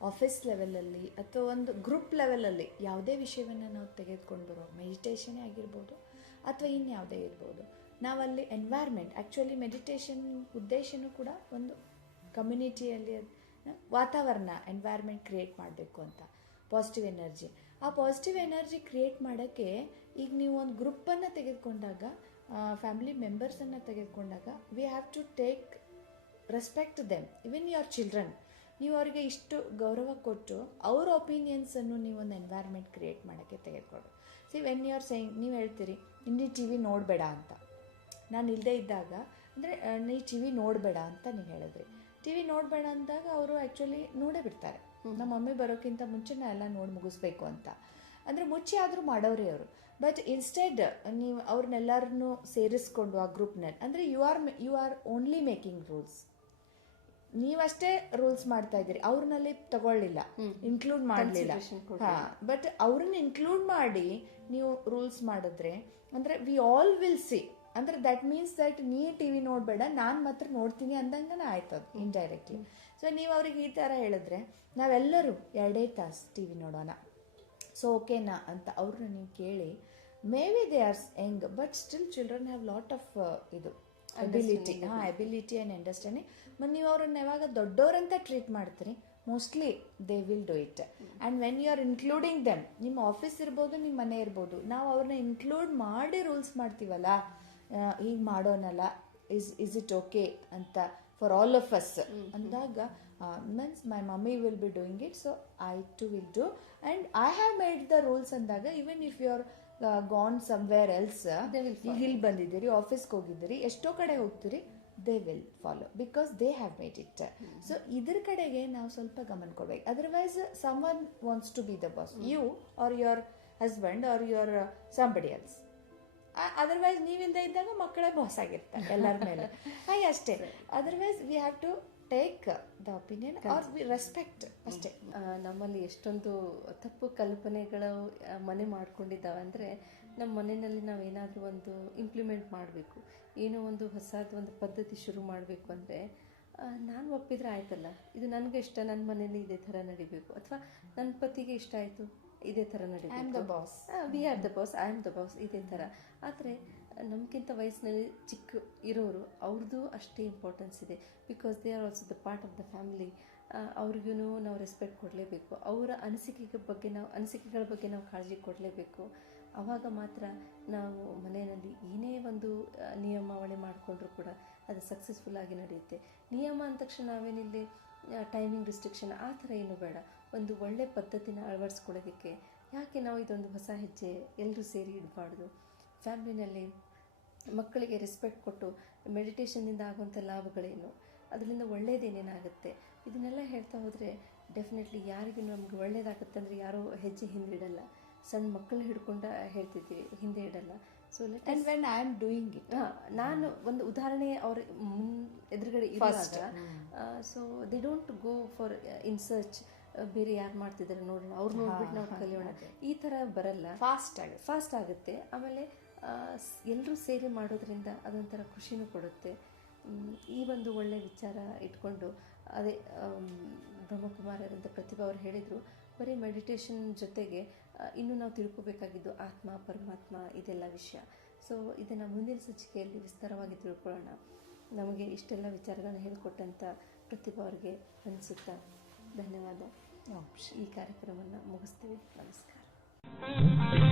ಆಫೀಸ್ ಲೆವೆಲಲ್ಲಿ ಅಥವಾ ಒಂದು ಗ್ರೂಪ್ ಲೆವೆಲಲ್ಲಿ ಯಾವುದೇ ವಿಷಯವನ್ನು ನಾವು ತೆಗೆದುಕೊಂಡು ಬರೋ, ಮೆಡಿಟೇಷನ್ನೇ ಆಗಿರ್ಬೋದು ಅಥವಾ ಇನ್ಯಾವುದೇ ಇರ್ಬೋದು, ನಾವಲ್ಲಿ ಎನ್ವೈರ್ಮೆಂಟ್, ಆ್ಯಕ್ಚುಲಿ ಮೆಡಿಟೇಷನ್ ಉದ್ದೇಶನೂ ಕೂಡ ಒಂದು ಕಮ್ಯುನಿಟಿಯಲ್ಲಿ ವಾತಾವರಣ, ಎನ್ವೈರ್ಮೆಂಟ್ ಕ್ರಿಯೇಟ್ ಮಾಡಬೇಕು ಅಂತ, ಪಾಸಿಟಿವ್ ಎನರ್ಜಿ. ಆ ಪಾಸಿಟಿವ್ ಎನರ್ಜಿ ಕ್ರಿಯೇಟ್ ಮಾಡೋಕ್ಕೆ ಈಗ ನೀವು ಒಂದು ಗ್ರೂಪನ್ನು ತೆಗೆದುಕೊಂಡಾಗ, ಫ್ಯಾಮಿಲಿ ಮೆಂಬರ್ಸನ್ನು ತೆಗೆದುಕೊಂಡಾಗ, we have to take respect them, even your children. ನೀವು ಅವರಿಗೆ ಇಷ್ಟು ಗೌರವ ಕೊಟ್ಟು ಅವ್ರ ಒಪಿನಿಯನ್ಸನ್ನು ನೀವು ಒಂದು ಎನ್ವೈರ್ಮೆಂಟ್ ಕ್ರಿಯೇಟ್ ಮಾಡೋಕ್ಕೆ ತೆಗೆದುಕೊಡು. See when you are saying, ನೀವು ಹೇಳ್ತೀರಿ ನೀ ಟಿ ವಿ ನೋಡಬೇಡ ಅಂತ. ನಾನು ಇಲ್ಲದೇ ಇದ್ದಾಗ ಅಂದರೆ ನೀ ಟಿ ವಿ ನೋಡಬೇಡ ಅಂತ ನೀವು ಹೇಳಿದ್ರಿ. ಟಿ ವಿ ನೋಡಬೇಡ ಅಂದಾಗ ಅವರು ಆ್ಯಕ್ಚುಲಿ ನೋಡೇ ಬಿಡ್ತಾರೆ. ನಮ್ಮ ಮಮ್ಮಿ ಬರೋಕ್ಕಿಂತ ಮುಂಚೆ ನಾ ಎಲ್ಲ ನೋಡಿ ಮುಗಿಸ್ಬೇಕು ಅಂತ ಅಂದರೆ ಮುಚ್ಚಿ ಆದರೂ ಮಾಡೋರೇ ಅವರು. ಬಟ್ ಇನ್ಸ್ಟೆಡ್ ನೀವು ಅವ್ರನ್ನೆಲ್ಲರನ್ನೂ ಸೇರಿಸ್ಕೊಂಡು ಆ ಗ್ರೂಪ್ನಲ್ಲಿ, ಅಂದರೆ you are only making rules. ನೀವಷ್ಟೇ ರೂಲ್ಸ್ ಮಾಡ್ತಾ ಇದ್ದೀರಿ, ಅವ್ರನ್ನಲ್ಲಿ ತಗೊಳ್ಳಿಲ್ಲ, ಇನ್ಕ್ಲೂಡ್ ಮಾಡಲಿಲ್ಲ. ಹಾಂ, ಬಟ್ ಅವ್ರನ್ನ ಇನ್ಕ್ಲೂಡ್ ಮಾಡಿ ನೀವು ರೂಲ್ಸ್ ಮಾಡಿದ್ರೆ ಅಂದರೆ ವಿ ಆಲ್ ವಿಲ್ ಸಿ, ಅಂದರೆ ದಟ್ ಮೀನ್ಸ್ ದಟ್ ನೀ ಟಿ ವಿ ನೋಡಬೇಡ, ನಾನು ಮಾತ್ರ ನೋಡ್ತೀನಿ ಅಂದಂಗೆ ಆಯ್ತದು ಇಂಡೈರೆಕ್ಟ್ಲಿ. ಸೊ ನೀವು ಅವ್ರಿಗೆ ಈ ಥರ ಹೇಳಿದ್ರೆ ನಾವೆಲ್ಲರೂ 2 ತಾಸು ಟಿ ವಿ ನೋಡೋಣ, ಸೊ ಓಕೆನಾ ಅಂತ ಅವ್ರನ್ನ ನೀವು ಕೇಳಿ, may be they are young but still children have lot of ಇದು ಎಬಿಲಿಟಿ ಆ್ಯಂಡ್ ಅಂಡರ್ಸ್ಟ್ಯಾಂಡಿಂಗ್. ಮತ್ತು ನೀವು ಅವ್ರನ್ನ ಯಾವಾಗ ದೊಡ್ಡವರಂತ ಟ್ರೀಟ್ ಮಾಡ್ತೀರಿ, mostly they will do it. And when you are including them, ನಿಮ್ಮ ಆಫೀಸ್ ಇರ್ಬೋದು, ನಿಮ್ಮ ಮನೆ ಇರ್ಬೋದು, ನಾವು ಅವ್ರನ್ನ ಇನ್ಕ್ಲೂಡ್ ಮಾಡಿ ರೂಲ್ಸ್ ಮಾಡ್ತೀವಲ್ಲ, ಹೀಗೆ ಮಾಡೋನಲ್ಲ, ಇಸ್ ಇಟ್ ಓಕೆ ಅಂತ ಫಾರ್ ಆಲ್ ಆಫ್ ಅಸ್ ಅಂದಾಗ, means my mummy will be doing it, so I too will do, and I have made the rules ಅಂದಾಗ, even if you are gone somewhere else, ಈಗ ಇಲ್ಲಿ ಬಂದಿದ್ದೀರಿ, ಆಫೀಸ್ಗೆ ಹೋಗಿದ್ದೀರಿ, ಎಷ್ಟೋ ಕಡೆ ಹೋಗ್ತೀರಿ, they will follow because they have made it. So ಇದ್ರ ಕಡೆಗೆ ನಾವು ಸ್ವಲ್ಪ ಗಮನ ಕೊಡ್ಬೇಕು. Otherwise someone wants to be the boss, you or your husband or your somebody else. Otherwise ನೀವಿಲ್ಲದೆ ಇದ್ದಾಗ ಮಕ್ಕಳೇ ಬಾಸ್ ಆಗಿರ್ತಾರೆ ಎಲ್ಲರ ಮೇಲೆ, ಹಾಗೆ ಅಷ್ಟೇ. Otherwise we have to take the opinion or we respect ಅಷ್ಟೇ. ನಮ್ಮಲ್ಲಿ ಎಷ್ಟೊಂದು ತಪ್ಪು ಕಲ್ಪನೆಗಳು ಮನೆ ಮಾಡ್ಕೊಂಡಿದ್ದಾವೆ. ಅಂದರೆ ನಮ್ಮ ಮನೆಯಲ್ಲಿ ನಾವು ಏನಾದರೂ ಒಂದು ಇಂಪ್ಲಿಮೆಂಟ್ ಮಾಡಬೇಕು, ಏನೋ ಒಂದು ಹೊಸದು ಒಂದು ಪದ್ಧತಿ ಶುರು ಮಾಡಬೇಕು ಅಂದರೆ, ನಾನು ಒಪ್ಪಿದ್ರೆ ಆಯ್ತಲ್ಲ, ಇದು ನನಗೆ ಇಷ್ಟ, ನನ್ನ ಮನೇಲಿ ಇದೇ ಥರ ನಡಿಬೇಕು, ಅಥವಾ ನನ್ನ ಪತಿಗೆ ಇಷ್ಟ ಆಯಿತು ಇದೇ ಥರ ನಡಿಬೇಕು, I am the boss, we are the boss, I am the boss, ಇದೇ ಥರ. ಆದರೆ ನಮಗಿಂತ ವಯಸ್ಸಿನಲ್ಲಿ ಚಿಕ್ಕ ಇರೋರು, ಅವ್ರದ್ದು ಅಷ್ಟೇ ಇಂಪಾರ್ಟೆನ್ಸ್ ಇದೆ, because they are also the part of the family. ಅವ್ರಿಗೂ ನಾವು ರೆಸ್ಪೆಕ್ಟ್ ಕೊಡಲೇಬೇಕು, ಅವರ ಅನಿಸಿಕೆಗಳ ಬಗ್ಗೆ ನಾವು ಕಾಳಜಿ ಕೊಡಲೇಬೇಕು. ಆವಾಗ ಮಾತ್ರ ನಾವು ಮನೆಯಲ್ಲಿ ಏನೇ ಒಂದು ನಿಯಮಾವಳಿ ಮಾಡಿಕೊಂಡ್ರೂ ಕೂಡ ಅದು ಸಕ್ಸಸ್ಫುಲ್ ಆಗಿ ನಡೆಯುತ್ತೆ. ನಿಯಮ ಅಂದ ತಕ್ಷಣ ನಾವೇನಿಲ್ಲಿ ಟೈಮಿಂಗ್ ರಿಸ್ಟ್ರಿಕ್ಷನ್ ಆ ಥರ ಏನೂ ಬೇಡ, ಒಂದು ಒಳ್ಳೆ ಪದ್ಧತಿನ ಅಳವಡಿಸ್ಕೊಳ್ಳೋದಕ್ಕೆ ಯಾಕೆ ನಾವು ಇದೊಂದು ಹೊಸ ಹೆಜ್ಜೆ ಎಲ್ಲರೂ ಸೇರಿ ಇಡಬಾರ್ದು. ಫ್ಯಾಮಿಲಿನಲ್ಲಿ ಮಕ್ಕಳಿಗೆ ರೆಸ್ಪೆಕ್ಟ್ ಕೊಟ್ಟು ಮೆಡಿಟೇಷನ್ನಿಂದ ಆಗುವಂಥ ಲಾಭಗಳೇನು, ಅದರಿಂದ ಒಳ್ಳೆಯದೇನೇನಾಗುತ್ತೆ, ಇದನ್ನೆಲ್ಲ ಹೇಳ್ತಾ ಹೋದರೆ ಡೆಫಿನೆಟ್ಲಿ ಯಾರಿಗೂ ನಮ್ಗೆ ಒಳ್ಳೇದಾಗುತ್ತೆ ಅಂದರೆ ಯಾರೂ ಹೆಜ್ಜೆ ಹಿಂದಿಡಲ್ಲ. ಸಣ್ಣ ಮಕ್ಕಳು ಹಿಡ್ಕೊಂಡು ಹೇಳ್ತಿದ್ದೀವಿ, ಹಿಂದೆ ಇಡಲ್ಲ. So let and when I am doing it, ನಾನು ಒಂದು ಉದಾಹರಣೆ ಅವ್ರ ಎದುರುಗಡೆ ಇರುವಾಗ, so they don't go for in search, ಬೇರೆ ಯಾರು ಮಾಡ್ತಿದ್ದಾರೆ ನೋಡೋಣ, ಅವ್ರು ನೋಡ್ಬಿಟ್ಟು ನಾವು ಕಲಿಯೋಣ, ಈ ಥರ ಬರಲ್ಲ. ಫಾಸ್ಟ್ ಆಗುತ್ತೆ. ಆಮೇಲೆ ಎಲ್ಲರೂ ಸೇರಿ ಮಾಡೋದ್ರಿಂದ ಅದೊಂಥರ ಖುಷಿನೂ ಕೊಡುತ್ತೆ. ಈ ಒಂದು ಒಳ್ಳೆ ವಿಚಾರ ಇಟ್ಕೊಂಡು, ಅದೇ ಬ್ರಹ್ಮಕುಮಾರರಂತ ಪ್ರತಿಭಾ ಅವರು ಹೇಳಿದರು, ಬರೀ ಮೆಡಿಟೇಷನ್ ಜೊತೆಗೆ ಇನ್ನೂ ನಾವು ತಿಳ್ಕೊಬೇಕಾಗಿದ್ದು ಆತ್ಮ, ಪರಮಾತ್ಮ, ಇದೆಲ್ಲ ವಿಷಯ. ಸೊ ಇದನ್ನು ಮುಂದಿನ ಸಂಚಿಕೆಯಲ್ಲಿ ವಿಸ್ತಾರವಾಗಿ ತಿಳ್ಕೊಳ್ಳೋಣ. ನಮಗೆ ಇಷ್ಟೆಲ್ಲ ವಿಚಾರಗಳನ್ನು ಹೇಳಿಕೊಟ್ಟಂಥ ಪ್ರತಿಭಾ ಅವರಿಗೆ ಅನಿಸುತ್ತಾ ಧನ್ಯವಾದ. ಈ ಕಾರ್ಯಕ್ರಮವನ್ನು ಮುಗಿಸ್ತೀವಿ. ನಮಸ್ಕಾರ.